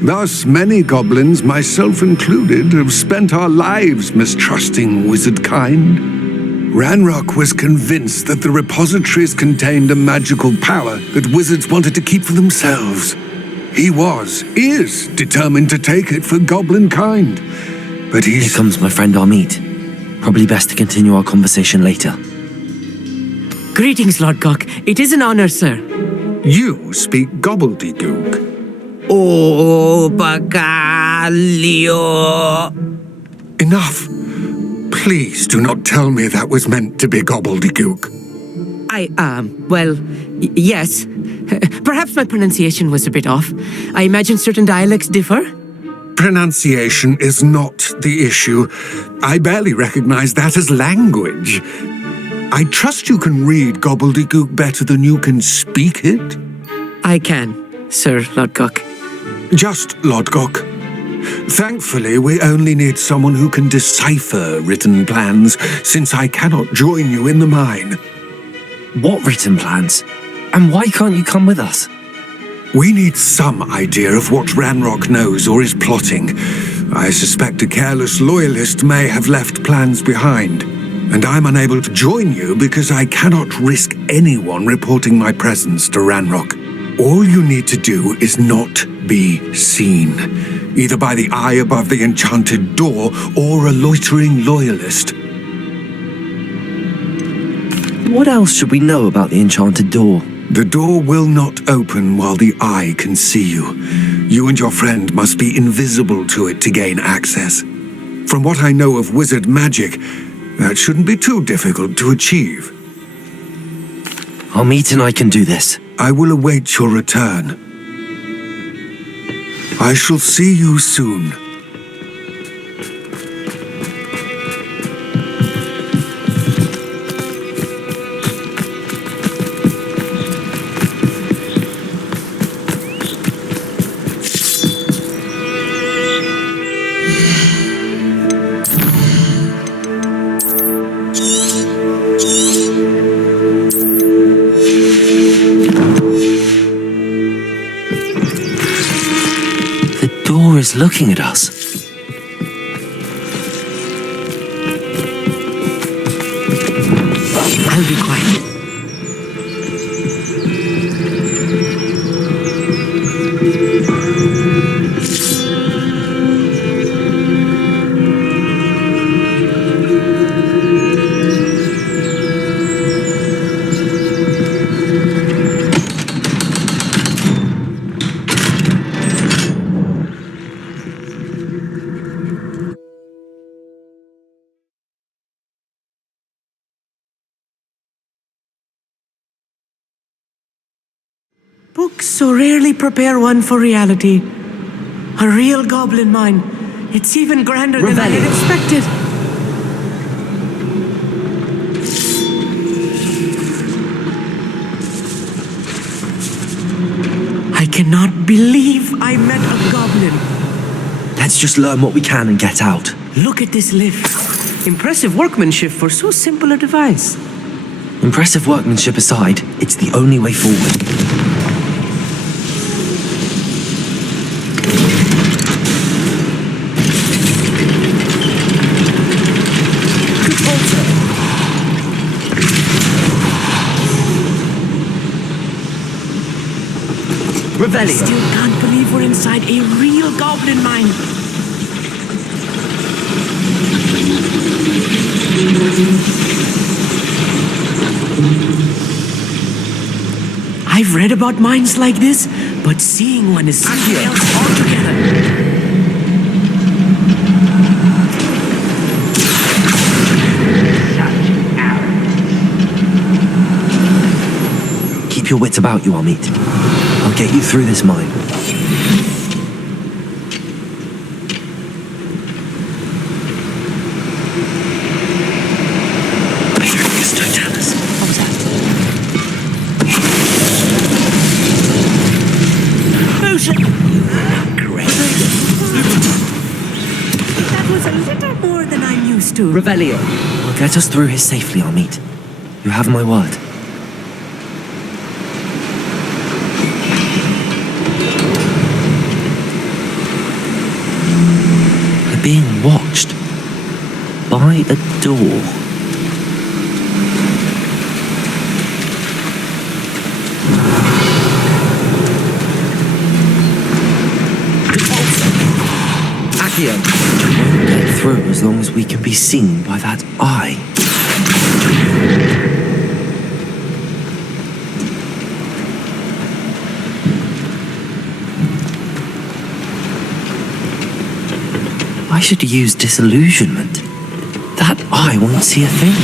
Thus, many goblins, myself included, have spent our lives mistrusting wizard kind. Ranrock was convinced that the repositories contained a magical power that wizards wanted to keep for themselves. He is determined to take it for goblin kind. But Here comes my friend Amit. Probably best to continue our conversation later. Greetings, Lord Cock. It is an honor, sir. You speak gobbledygook. Oh, Bacalio. Enough. Please do not tell me that was meant to be gobbledygook. Yes. Perhaps my pronunciation was a bit off. I imagine certain dialects differ. Pronunciation is not the issue. I barely recognize that as language. I trust you can read gobbledygook better than you can speak it? I can, Sir Lodgok. Just Lodgok. Thankfully, we only need someone who can decipher written plans, since I cannot join you in the mine. What written plans? And why can't you come with us? We need some idea of what Ranrock knows or is plotting. I suspect a careless loyalist may have left plans behind. And I'm unable to join you because I cannot risk anyone reporting my presence to Ranrock. All you need to do is not be seen, either by the eye above the enchanted door or a loitering loyalist. What else should we know about the enchanted door? The door will not open while the eye can see you. You and your friend must be invisible to it to gain access. From what I know of wizard magic, that shouldn't be too difficult to achieve. Amit and I can do this. I will await your return. I shall see you soon. Is looking at us. I'll be quiet. Books so rarely prepare one for reality. A real goblin mine. It's even grander than I had expected. I cannot believe I met a goblin. Let's just learn what we can and get out. Look at this lift. Impressive workmanship for so simple a device. Impressive workmanship aside, it's the only way forward. I still can't believe we're inside a real goblin mine. I've read about mines like this, but seeing one is something else altogether. Keep your wits about you, Amit. I'll get you through this mine. That was a little more than I'm used to. Revelio. I'll get us through here safely, Amit. You have my word. We're being watched by a door. We won't get through as long as we can be seen by that eye. I should use disillusionment. That eye won't see a thing.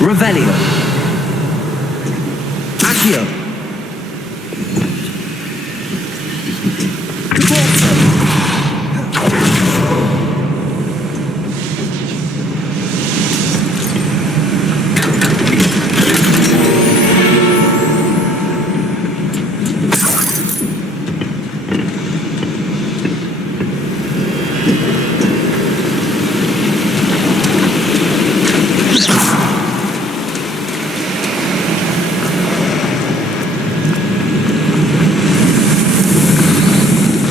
Revelio. Accio.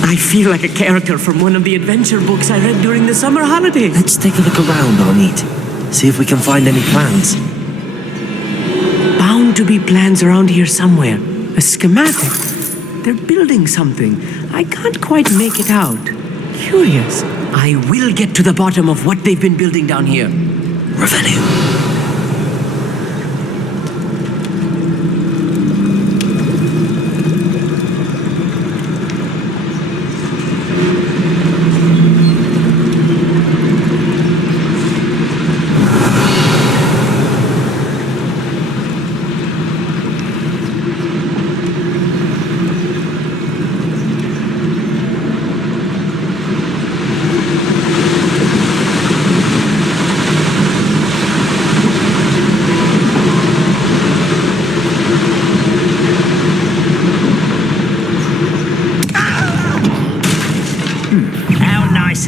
I feel like a character from one of the adventure books I read during the summer holidays. Let's take a look around, Amit. See if we can find any plans. Bound to be plans around here somewhere. A schematic. They're building something. I can't quite make it out. Curious. I will get to the bottom of what they've been building down here. Revelio.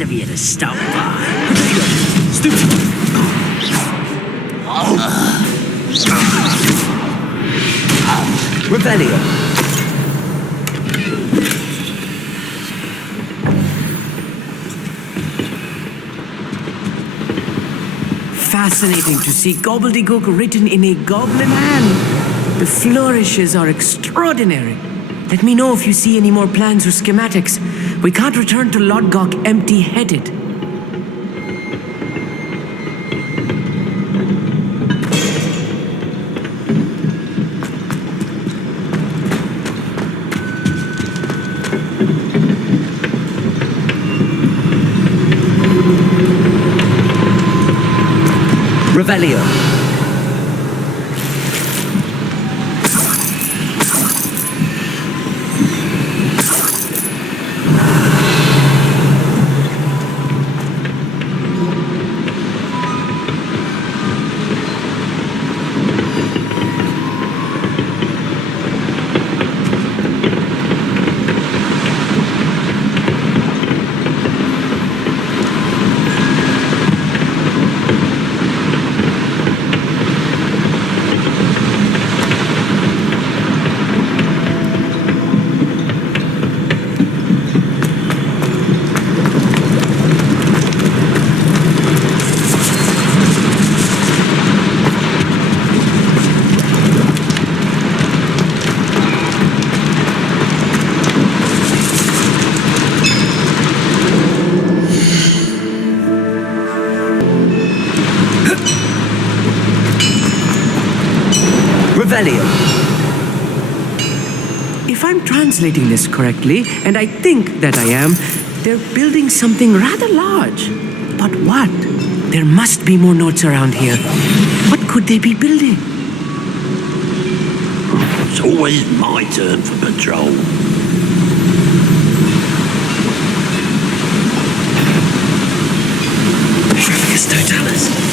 Of you to stop by. Revelio. Fascinating to see gobbledygook written in a goblin hand. The flourishes are extraordinary. Let me know if you see any more plans or schematics. We can't return to Lodgok empty-headed. Revelio. If I'm translating this correctly, and I think that I am, they're building something rather large. But what? There must be more notes around here. What could they be building? It's always my turn for patrol. Trafficus Totalis.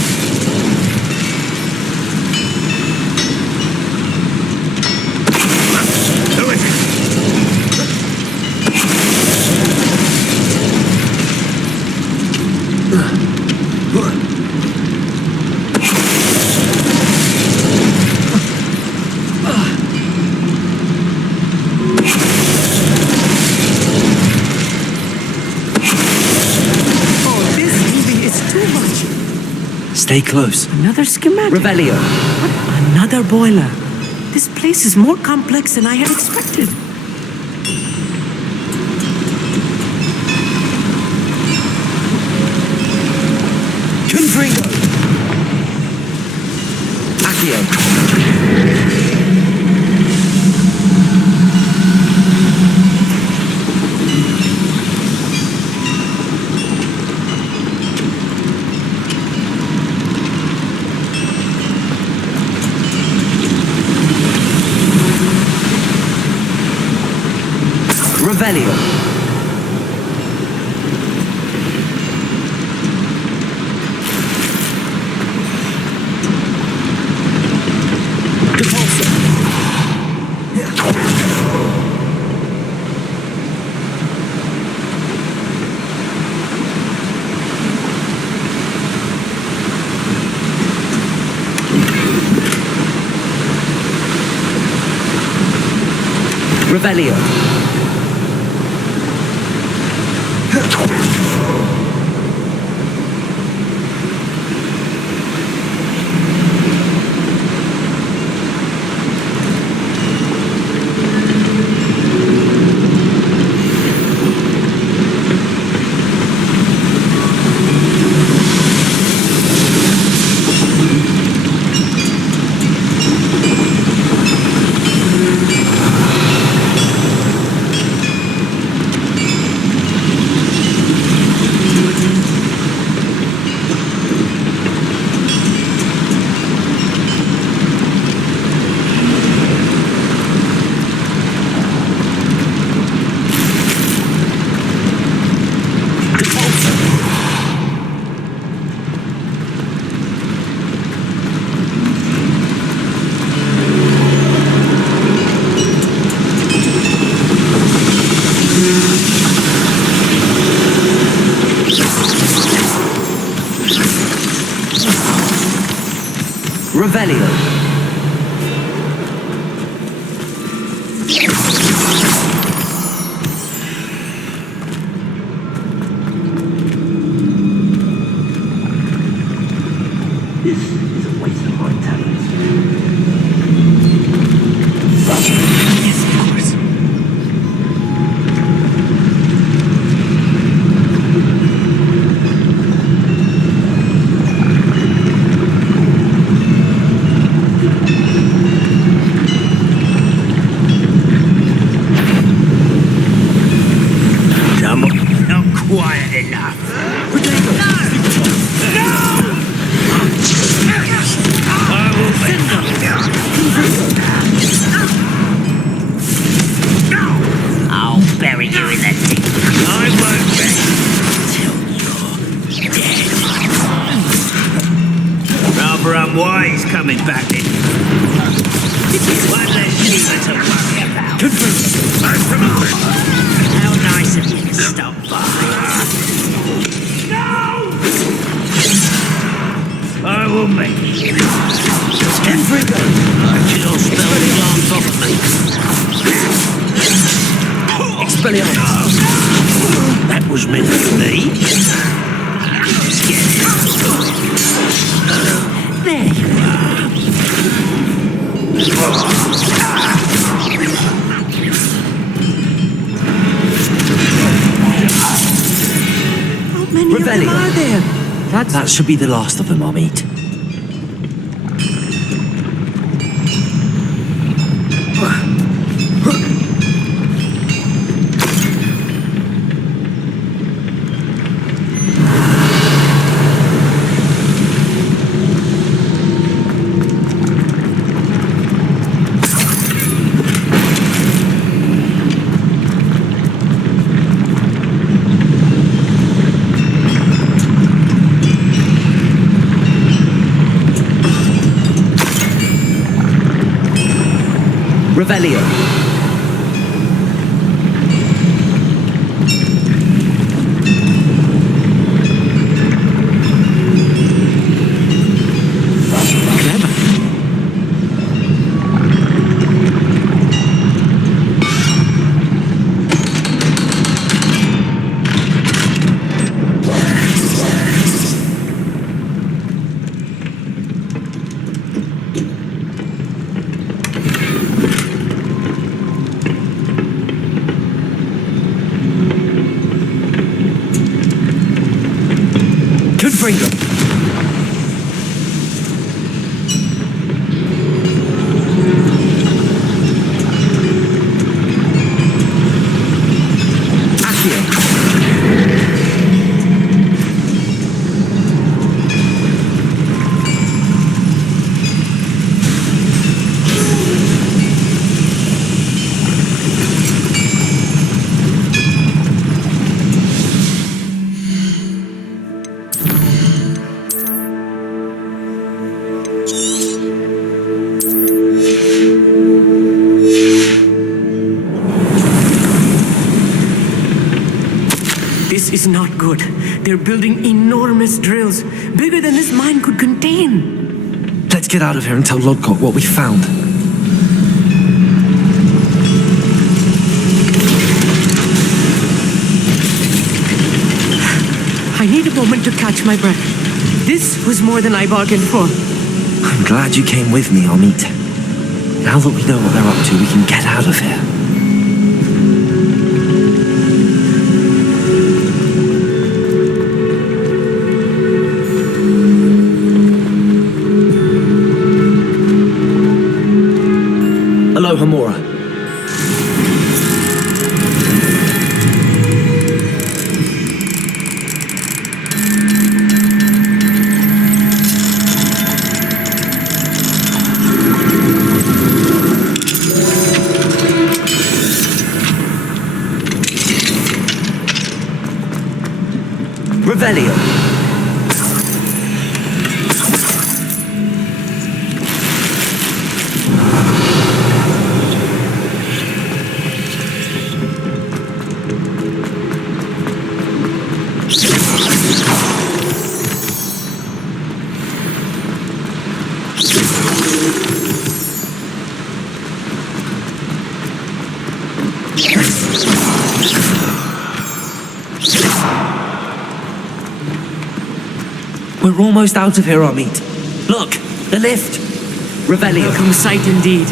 Stay close. Another schematic. Revelio. What? Another boiler. This place is more complex than I had expected. Confringo. Accio. Revelio. Depulso. Revelio. Revelio. This is a waste of my talents. rather unwise coming back in. One less Shiva to worry about. How nice of you to stop by. No! I will make you. Kill spell glance off of me. Expelliarmus. That was meant for me. There you are. How many of them are there? That should be the last of them, I'll meet. Revelio. This is not good. They're building enormous drills, bigger than this mine could contain. Let's get out of here and tell Lodcock what we found. I need a moment to catch my breath. This was more than I bargained for. I'm glad you came with me, Amit. Now that we know what they're up to, we can get out of here. Hello, Hamura. Revelio. We're almost out of here, Amit. Look, the lift. Revelio. Welcome sight indeed.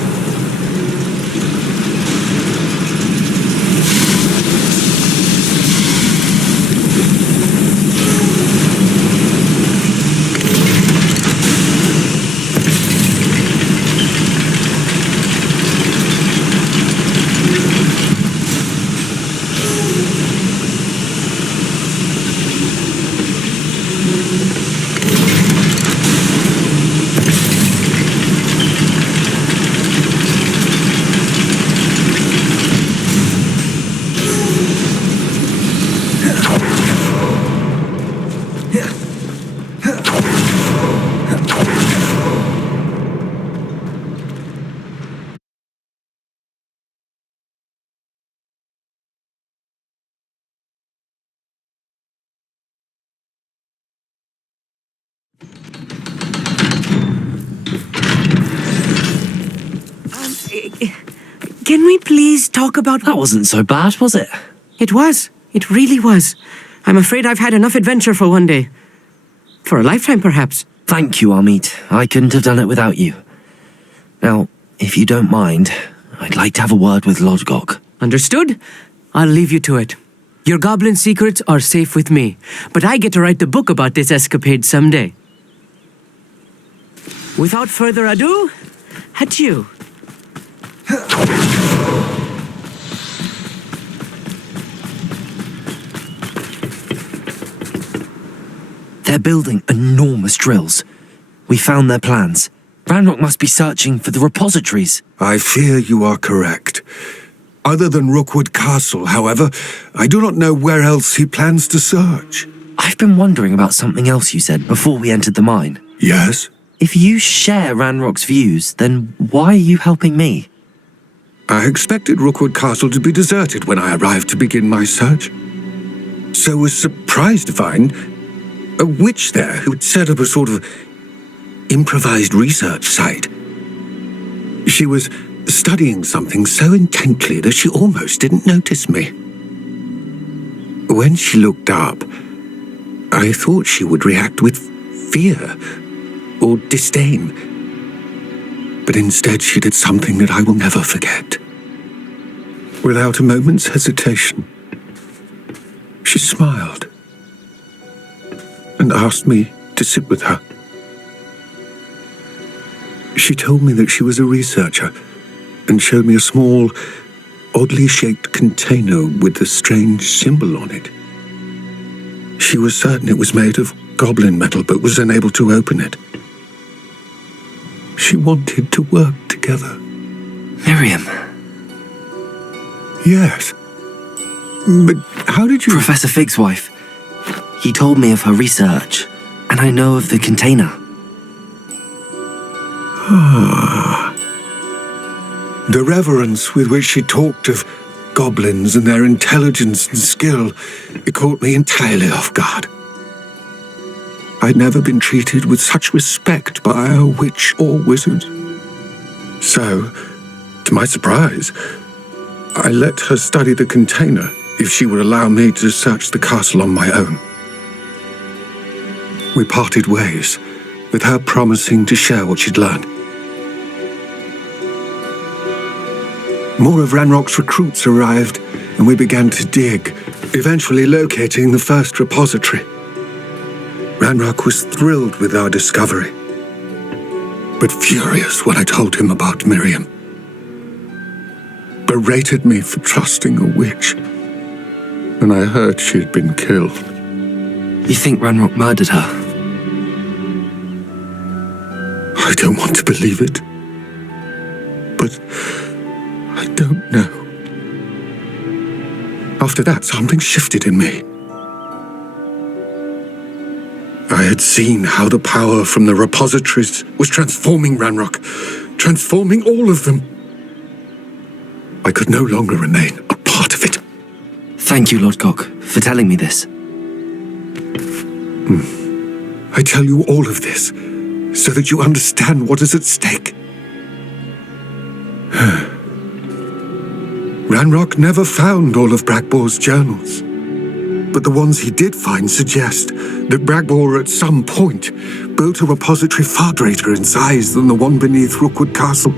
Can we please talk about... That wasn't so bad, was it? It was. It really was. I'm afraid I've had enough adventure for one day. For a lifetime, perhaps. Thank you, Amit. I couldn't have done it without you. Now, if you don't mind, I'd like to have a word with Lodgok. Understood? I'll leave you to it. Your goblin secrets are safe with me, but I get to write the book about this escapade someday. Without further ado, adieu. They're building enormous drills. We found their plans. Ranrock must be searching for the repositories. I fear you are correct. Other than Rookwood Castle, however, I do not know where else he plans to search. I've been wondering about something else you said before we entered the mine. Yes? If you share Ranrock's views, then why are you helping me? I expected Rookwood Castle to be deserted when I arrived to begin my search. So was surprised to find a witch there who had set up a sort of improvised research site. She was studying something so intently that she almost didn't notice me. When she looked up, I thought she would react with fear or disdain. But instead she did something that I will never forget. Without a moment's hesitation, she smiled and asked me to sit with her. She told me that she was a researcher and showed me a small, oddly shaped container with a strange symbol on it. She was certain it was made of goblin metal, but was unable to open it. She wanted to work together. Miriam. Yes. But how did you... Professor Fig's wife. He told me of her research, and I know of the container. The reverence with which she talked of goblins and their intelligence and skill, it caught me entirely off guard. I'd never been treated with such respect by a witch or wizard. So, to my surprise, I let her study the container if she would allow me to search the castle on my own. We parted ways, with her promising to share what she'd learned. More of Ranrock's recruits arrived, and we began to dig, eventually locating the first repository. Ranrock was thrilled with our discovery, but furious when I told him about Miriam. Berated me for trusting a witch, and I heard she'd been killed. You think Ranrock murdered her? I don't want to believe it, but I don't know. After that, something shifted in me. I had seen how the power from the repositories was transforming Ranrock, transforming all of them. I could no longer remain a part of it. Thank you, Lodgok, for telling me this. I tell you all of this so that you understand what is at stake. Ranrock never found all of Bragbor's journals, but the ones he did find suggest that Bragbor at some point built a repository far greater in size than the one beneath Rookwood Castle.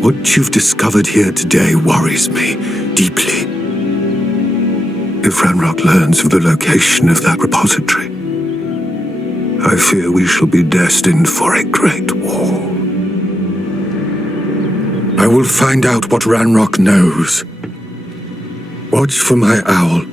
What you've discovered here today worries me deeply. If Ranrock learns of the location of that repository, I fear we shall be destined for a great war. I will find out what Ranrock knows. Watch for my owl.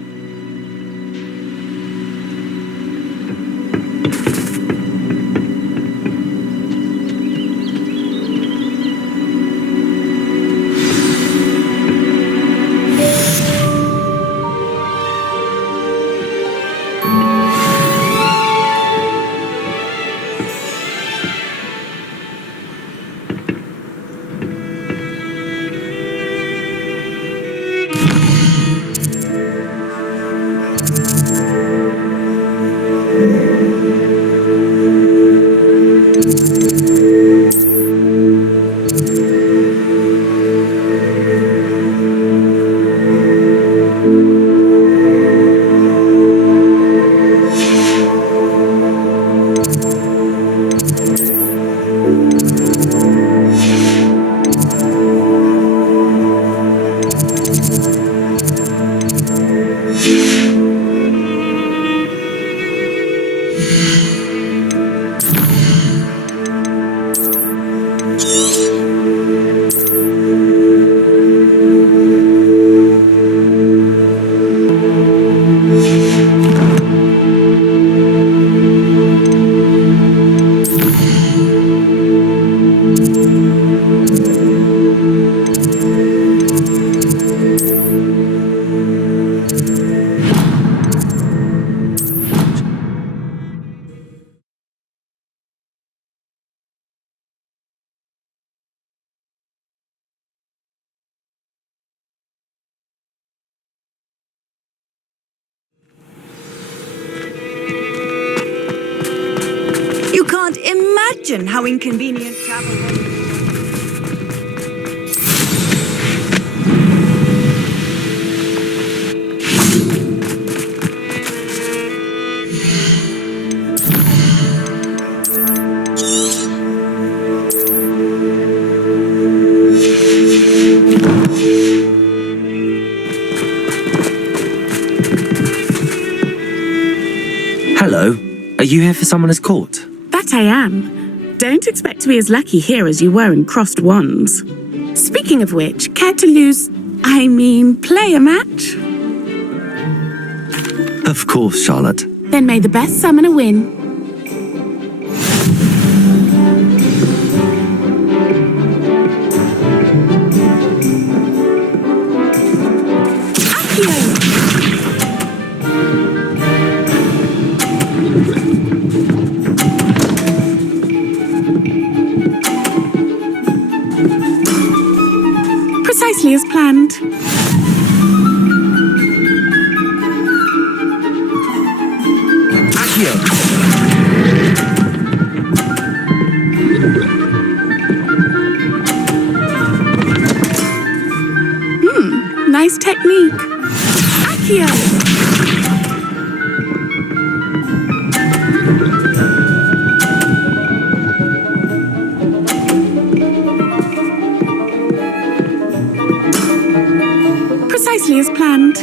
You can't imagine how inconvenient travel was. Hello. Are you here for Summoner's Court? That I am. Don't expect to be as lucky here as you were in Crossed Wands. Speaking of which, care to play a match? Of course, Charlotte. Then may the best summoner win. Precisely as planned. Accio! Nice technique. Accio! Precisely as planned.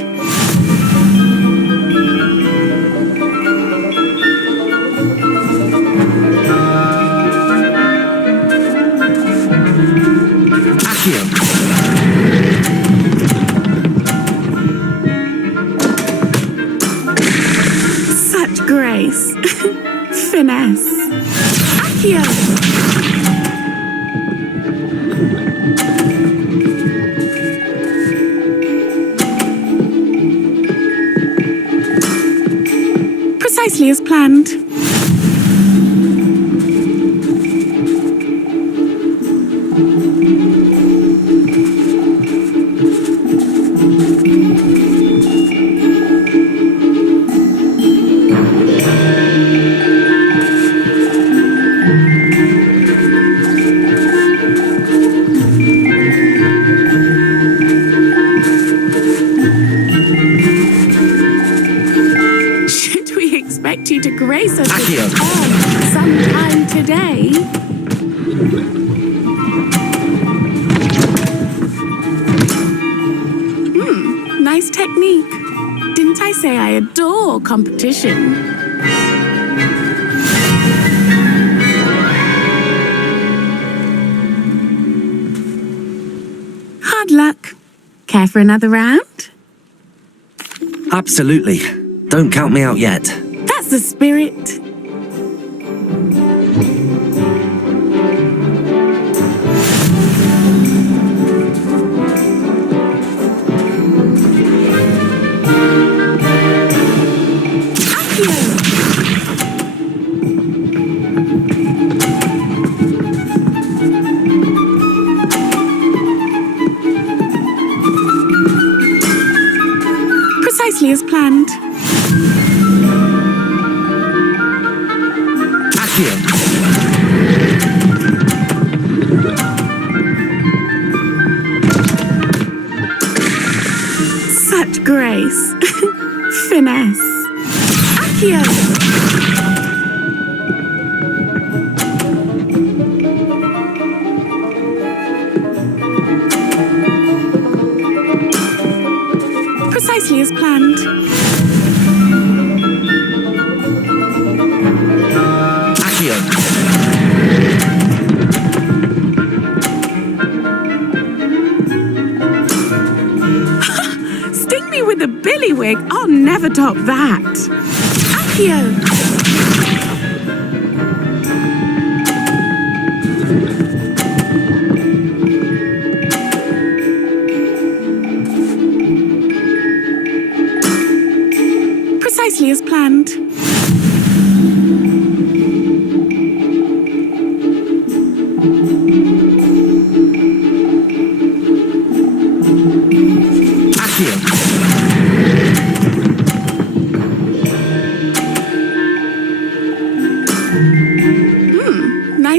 Accio! Such grace. Finesse. Accio! Precisely as planned. Should we expect you to grace us with your turn sometime today? Nice technique. Didn't I say I adore competition? Hard luck. Care for another round? Absolutely. Don't count me out yet. That's the spirit. Precisely as planned. Accio! Such grace. Finesse. Accio! Precisely as planned. Accio! Sting me with a billywig. I'll never top that. Accio! Precisely as planned. Accio!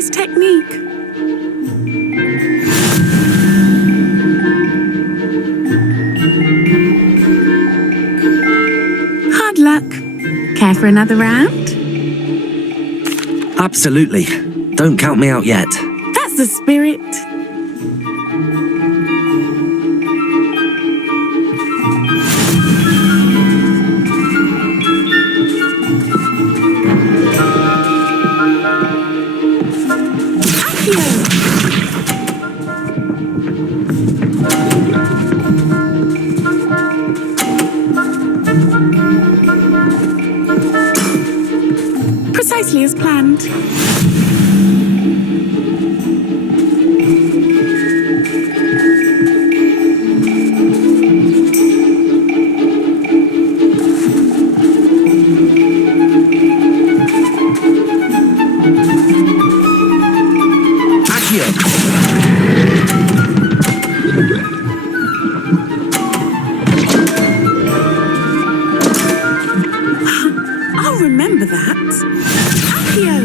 nice technique. Hard luck. Care for another round? Absolutely. Don't count me out yet. That's the spirit. Precisely as planned. I'll remember that. Accio.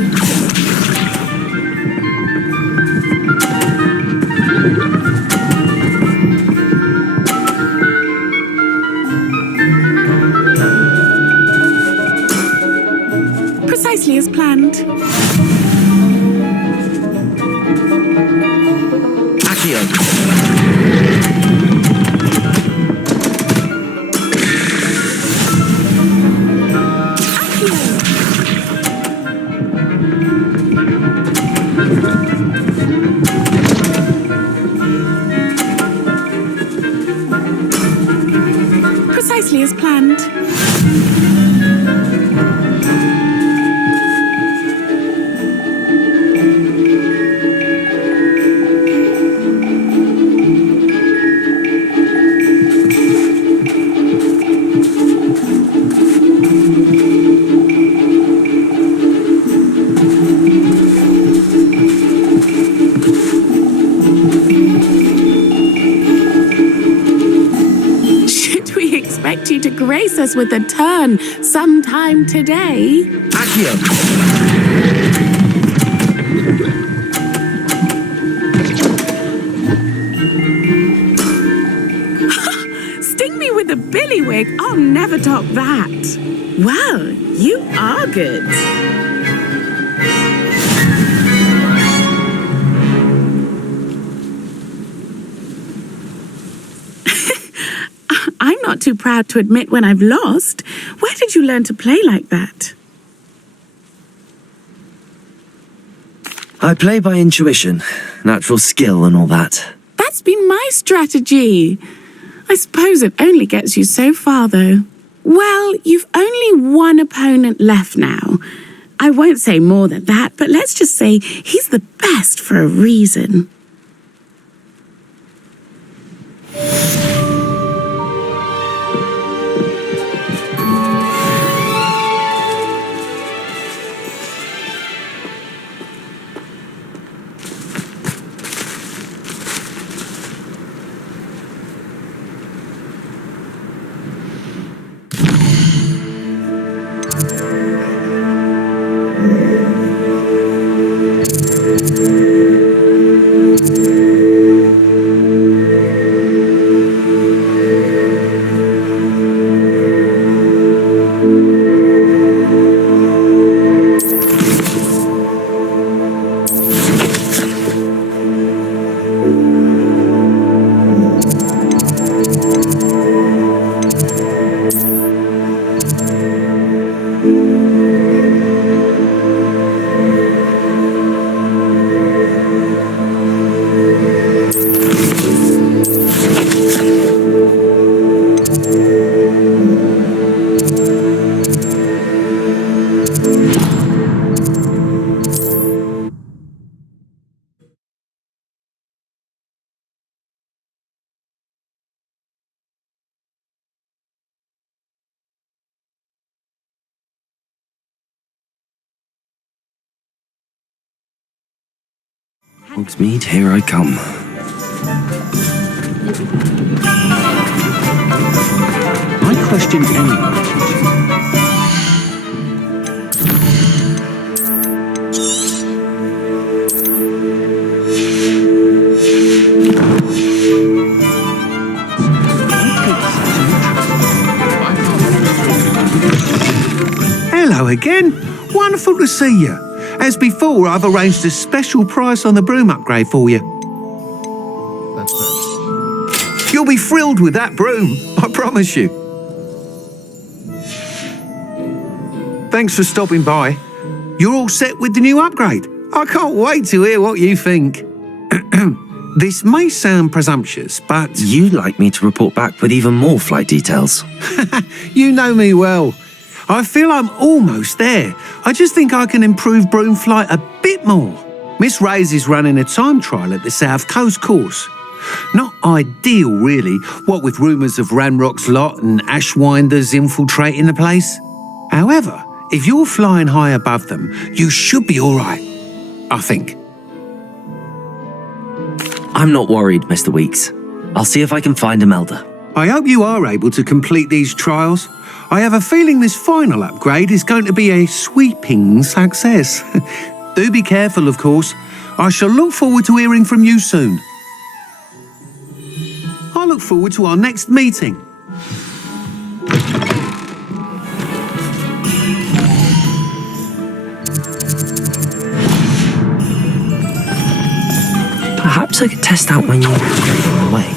Precisely as planned. Precisely as planned. Expect you to grace us with a turn sometime today. Sting me with a billywig. I'll never top that. Well, you are good. I'm not too proud to admit when I've lost. Where did you learn to play like that? I play by intuition, natural skill and all that. That's been my strategy. I suppose it only gets you so far, though. Well, you've only one opponent left now. I won't say more than that, but let's just say he's the best for a reason. Hogsmeade, here I come. I question anyone. again. Wonderful to see you. As before, I've arranged a special price on the broom upgrade for you. You'll be thrilled with that broom, I promise you. Thanks for stopping by. You're all set with the new upgrade. I can't wait to hear what you think. This may sound presumptuous, but... You'd like me to report back with even more flight details. You know me well. I feel I'm almost there. I just think I can improve broom flight a bit more. Miss Ray's is running a time trial at the South Coast course. Not ideal, really, what with rumours of Ranrock's lot and Ashwinders infiltrating the place. However, if you're flying high above them, you should be all right, I think. I'm not worried, Mr. Weeks. I'll see if I can find Imelda. I hope you are able to complete these trials. I have a feeling this final upgrade is going to be a sweeping success. Do be careful, of course. I shall look forward to hearing from you soon. I look forward to our next meeting. Perhaps I could test out my new upgrade on the way.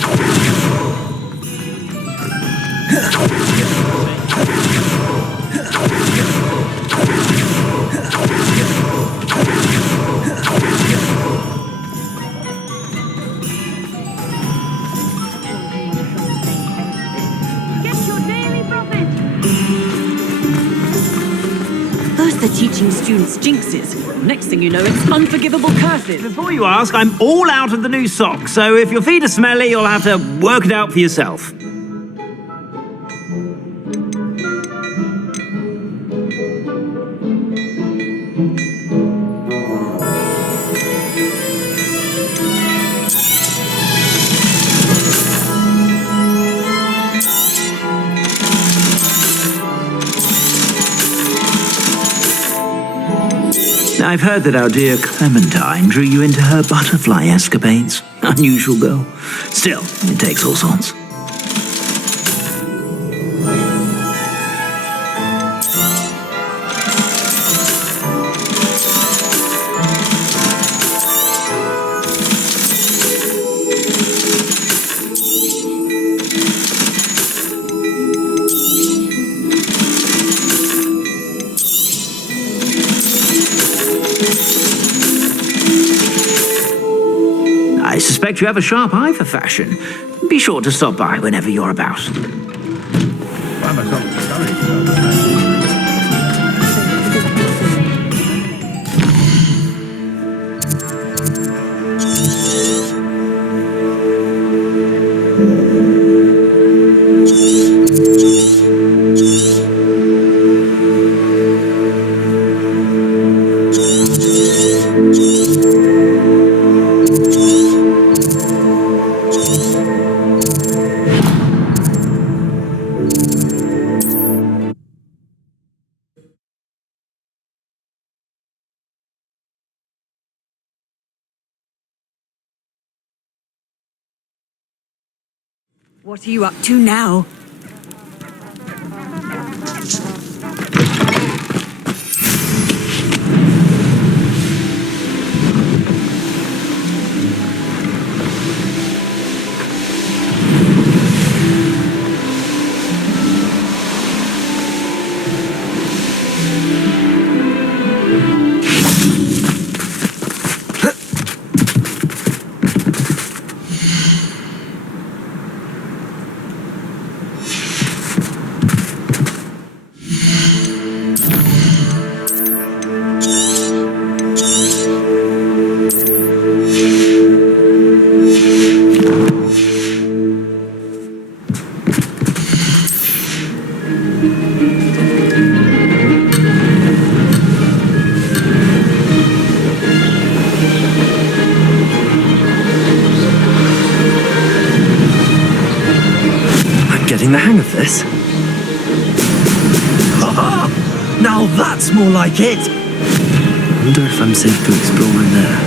First they're teaching students jinxes. Next thing you know, it's unforgivable curses. Before you ask, I'm all out of the new socks, so if your feet are smelly, you'll have to work it out for yourself. I've heard that our dear Clementine drew you into her butterfly escapades. Unusual girl. Still, it takes all sorts. I suspect you have a sharp eye for fashion. Be sure to stop by whenever you're about. What are you up to now? The hang of this. Now that's more like it. Wonder if I'm safe to explore in there.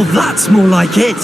Now that's more like it!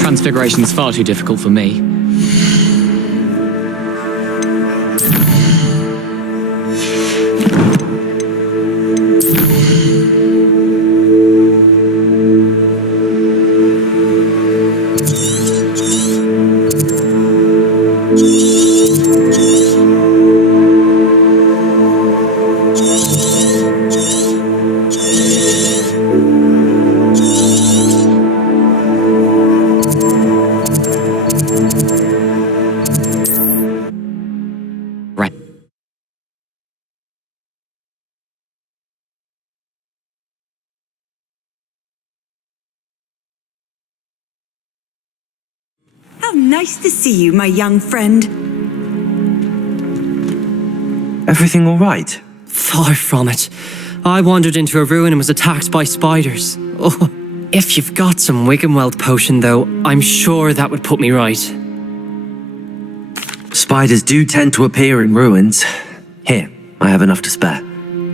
Transfiguration is far too difficult for me. How nice to see you, my young friend. Everything all right? Far from it. I wandered into a ruin and was attacked by spiders. Oh, if you've got some Wiggenweld potion, though, I'm sure that would put me right. Spiders do tend to appear in ruins. Here, I have enough to spare.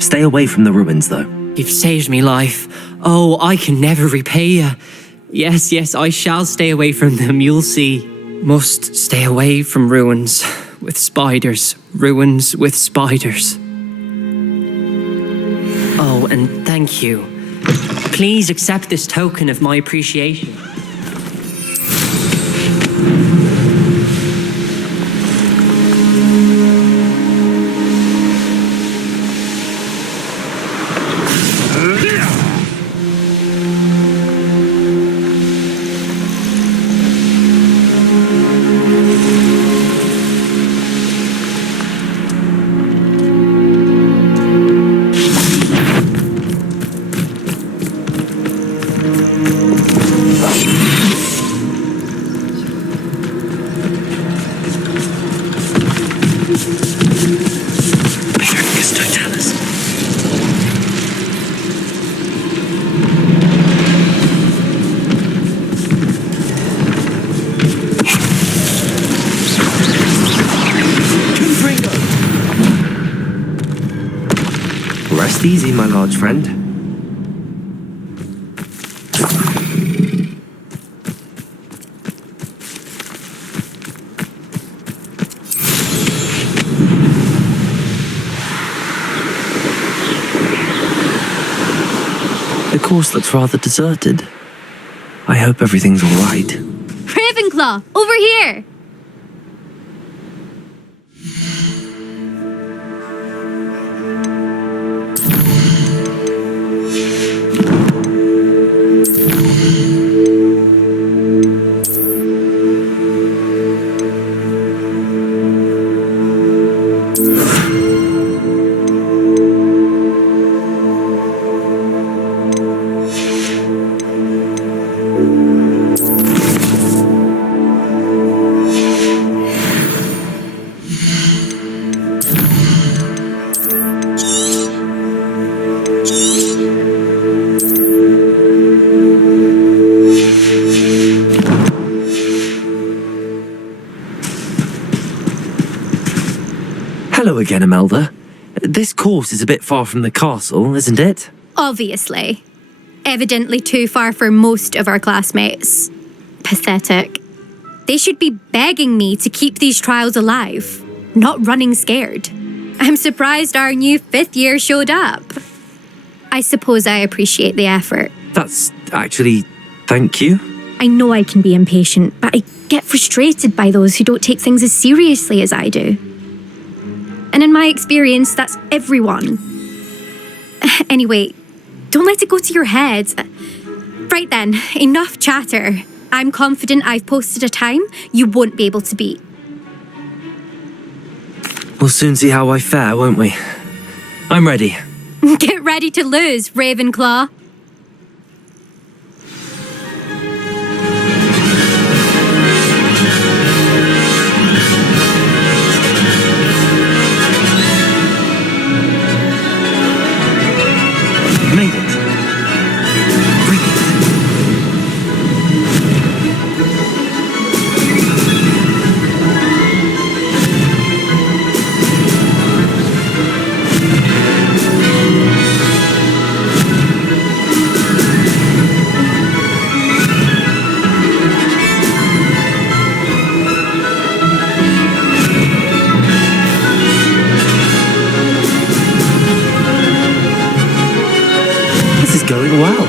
Stay away from the ruins, though. You've saved me life. Oh, I can never repay you. Yes, yes, I shall stay away from them, you'll see. Must stay away from ruins with spiders. Ruins with spiders. Oh, and thank you. Please accept this token of my appreciation. Rest easy, my large friend. The course looks rather deserted. I hope everything's all right. Ravenclaw, over here! Hello again, Imelda. This course is a bit far from the castle, isn't it? Obviously. Evidently too far for most of our classmates. Pathetic. They should be begging me to keep these trials alive, not running scared. I'm surprised our new 5th year showed up. I suppose I appreciate the effort. That's actually... thank you. I know I can be impatient, but I get frustrated by those who don't take things as seriously as I do. And in my experience, that's everyone. Anyway, don't let it go to your head. Right then, enough chatter. I'm confident I've posted a time you won't be able to beat. We'll soon see how I fare, won't we? I'm ready. Get ready to lose, Ravenclaw. Made it. This is going well.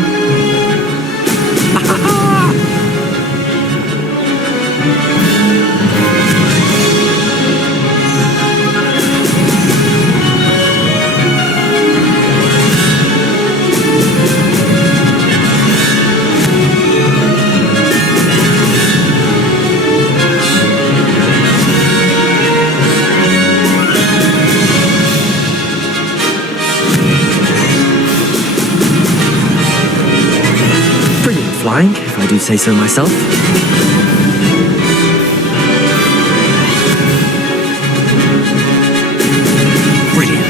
Brilliant flying, if I do say so myself. Brilliant.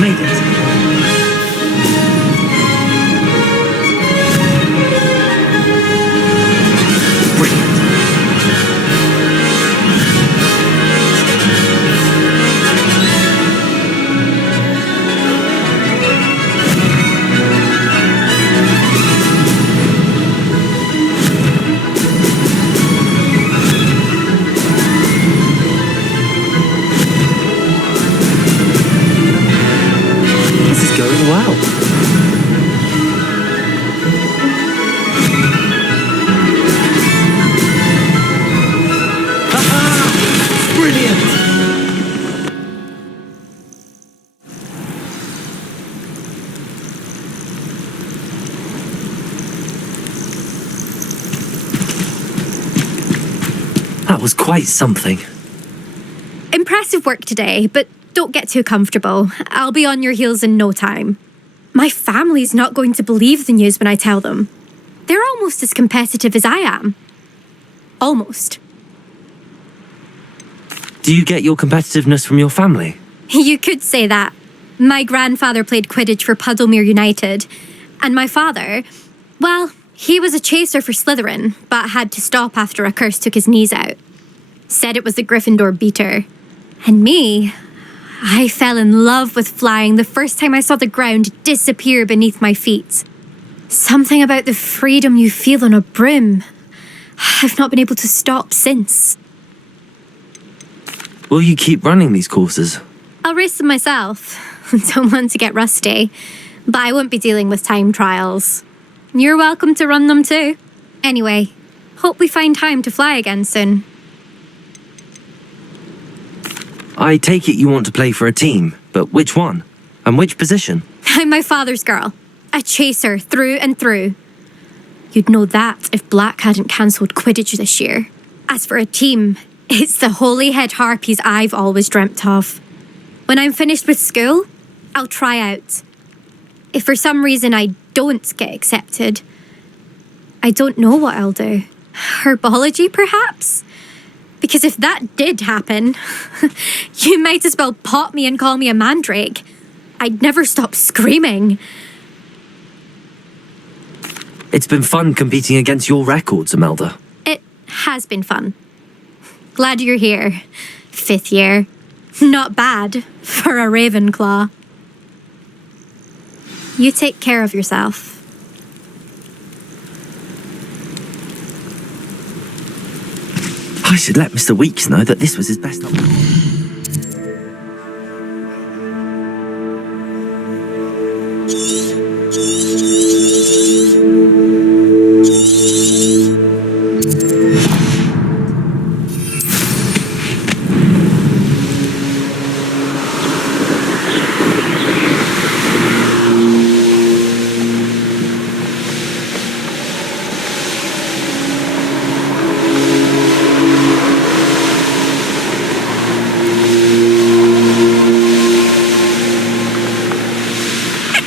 Made it. Brilliant. This is going well. Ha-ha! Brilliant! That was quite something. Impressive work today, but don't get too comfortable. I'll be on your heels in no time. My family's not going to believe the news when I tell them. They're almost as competitive as I am. Almost. Do you get your competitiveness from your family? You could say that. My grandfather played Quidditch for Puddlemere United, and my father, well, he was a chaser for Slytherin, but had to stop after a curse took his knees out. Said it was the Gryffindor beater. And me, I fell in love with flying the first time I saw the ground disappear beneath my feet. Something about the freedom you feel on a broom. I've not been able to stop since. Will you keep running these courses? I'll race them myself. Don't want to get rusty, but I won't be dealing with time trials. You're welcome to run them too. Anyway, hope we find time to fly again soon. I take it you want to play for a team, but which one? And which position? I'm my father's girl. A chaser through and through. You'd know that if Black hadn't cancelled Quidditch this year. As for a team, it's the Holyhead Harpies I've always dreamt of. When I'm finished with school, I'll try out. If for some reason I don't get accepted, I don't know what I'll do. Herbology, perhaps? Because if that did happen, you might as well pop me and call me a mandrake. I'd never stop screaming. It's been fun competing against your records, Imelda. It has been fun. Glad you're here. 5th year. Not bad for a Ravenclaw. You take care of yourself. I should let Mr. Weeks know that this was his best option.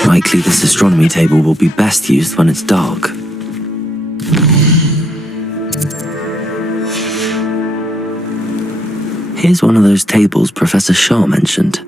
Likely this astronomy table will be best used when it's dark. Here's one of those tables Professor Shaw mentioned.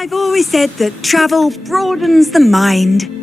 I've always said that travel broadens the mind.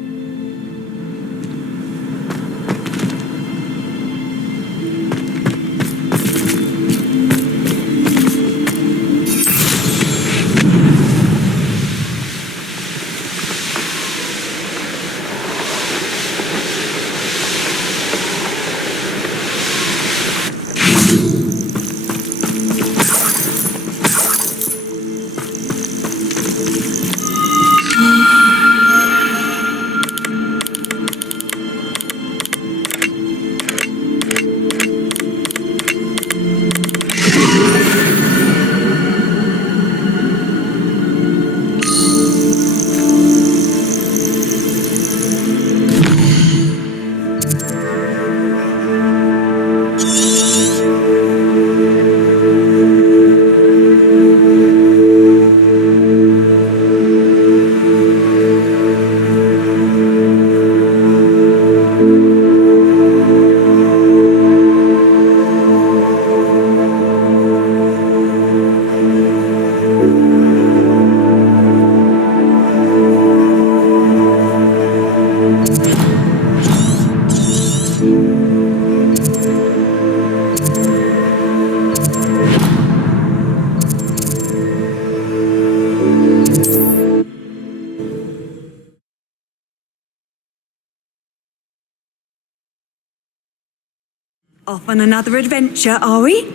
Off on another adventure, are we?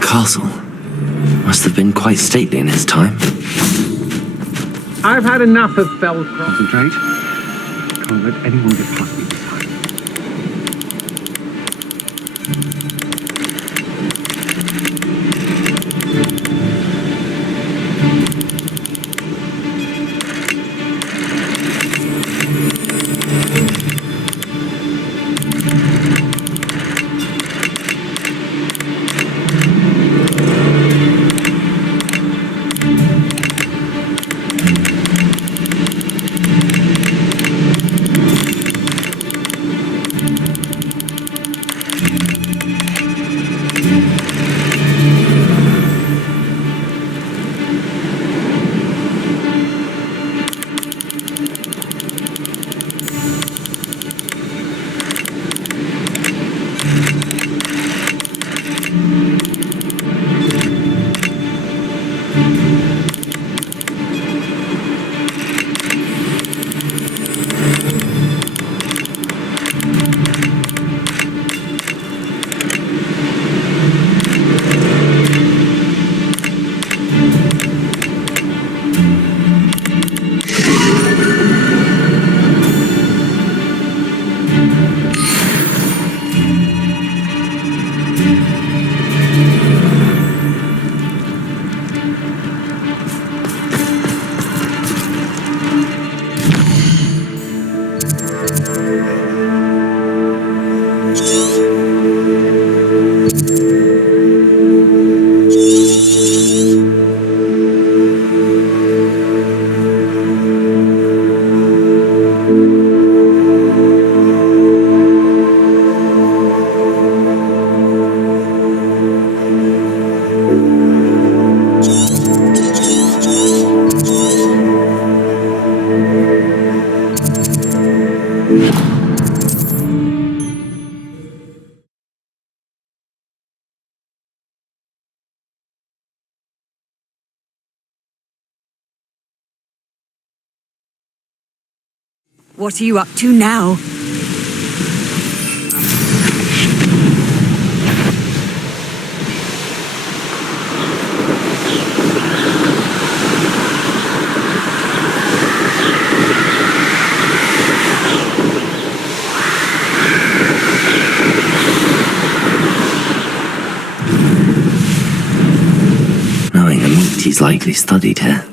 Castle. Must have been quite stately in his time. I've had enough of Fell. Concentrate. Can't let anyone get past me this time. What are you up to now? Knowing the meat he's likely studied here.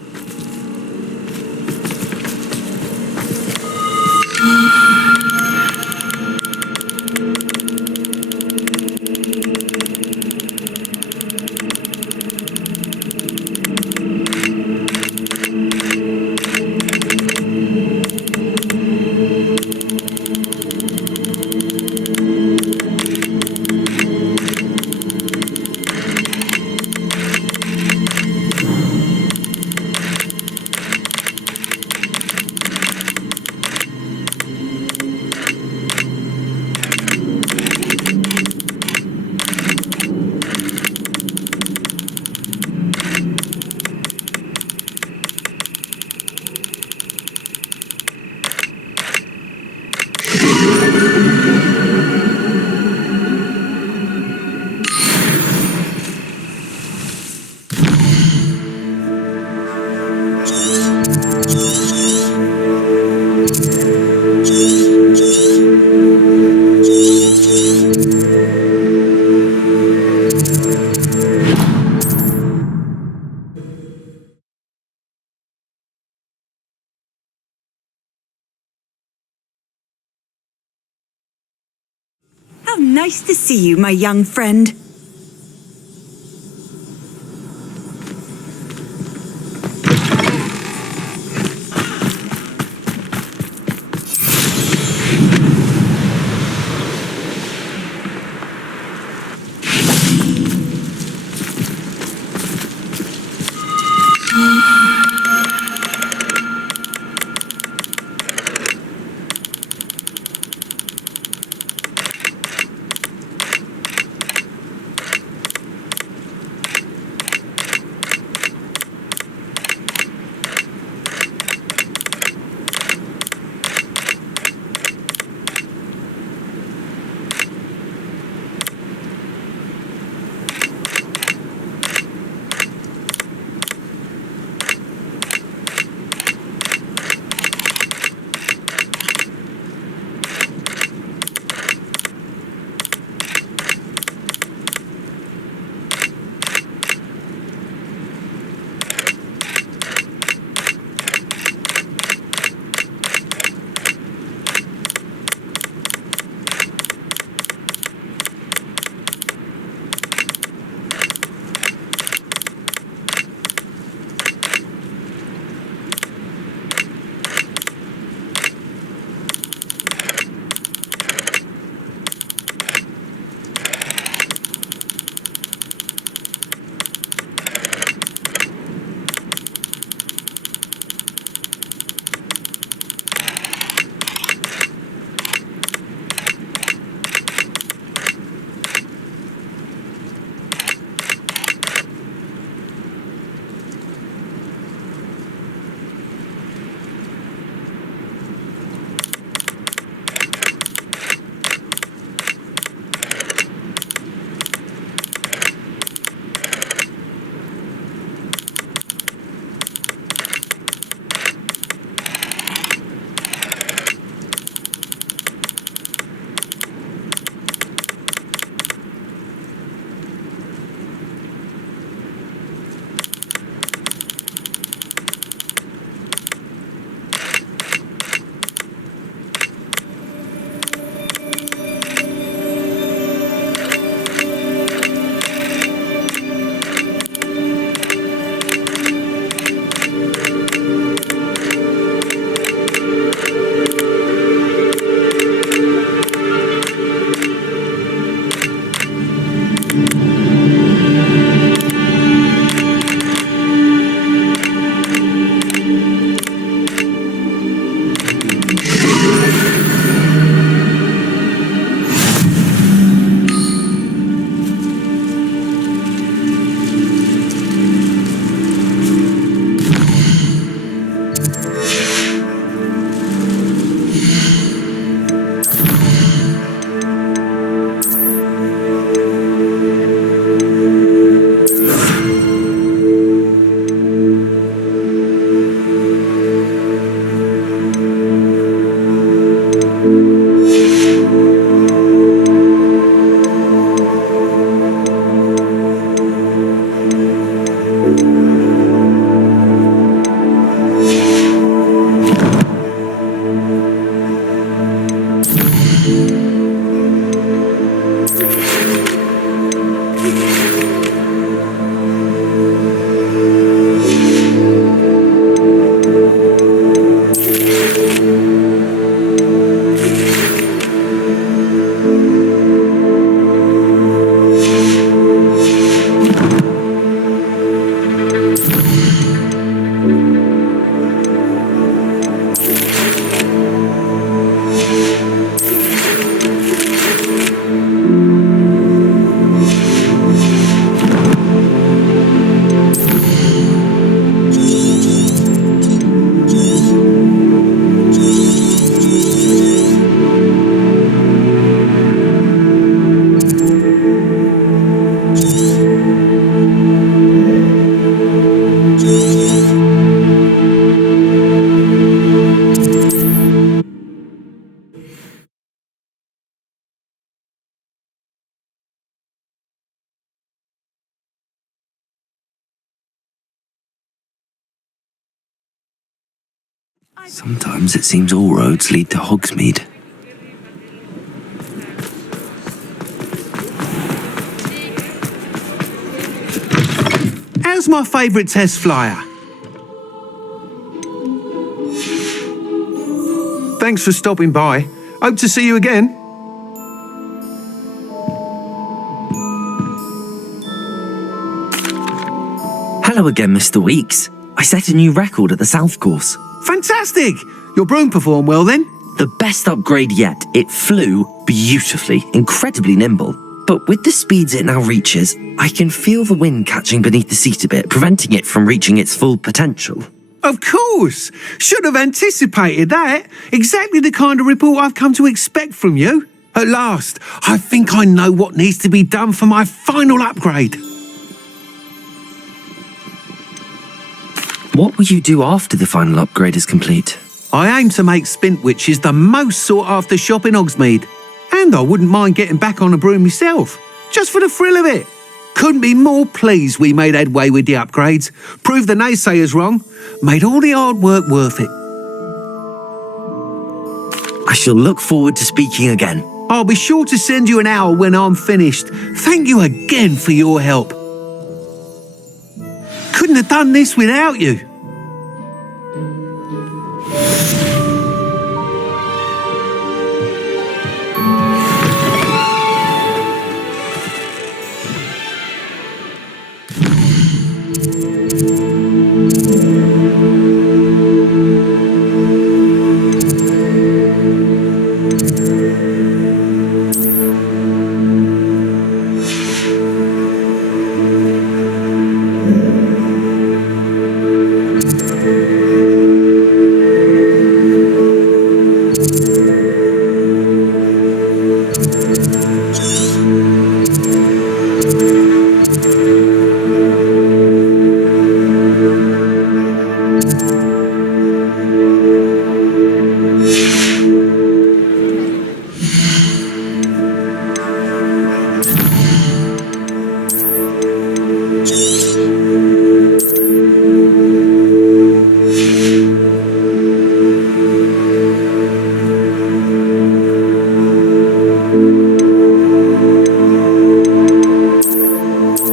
How nice to see you, my young friend. Sometimes it seems all roads lead to Hogsmeade. How's my favourite test flyer? Thanks for stopping by. Hope to see you again. Hello again, Mr. Weeks. I set a new record at the South Course. Fantastic! Your broom performed well then? The best upgrade yet. It flew beautifully, incredibly nimble. But with the speeds it now reaches, I can feel the wind catching beneath the seat a bit, preventing it from reaching its full potential. Of course! Should have anticipated that. Exactly the kind of report I've come to expect from you. At last, I think I know what needs to be done for my final upgrade. What will you do after the final upgrade is complete? I aim to make Spintwitches the most sought-after shop in Hogsmeade. And I wouldn't mind getting back on a broom myself, just for the thrill of it. Couldn't be more pleased we made headway with the upgrades, proved the naysayers wrong, made all the hard work worth it. I shall look forward to speaking again. I'll be sure to send you an hour when I'm finished. Thank you again for your help. Couldn't have done this without you.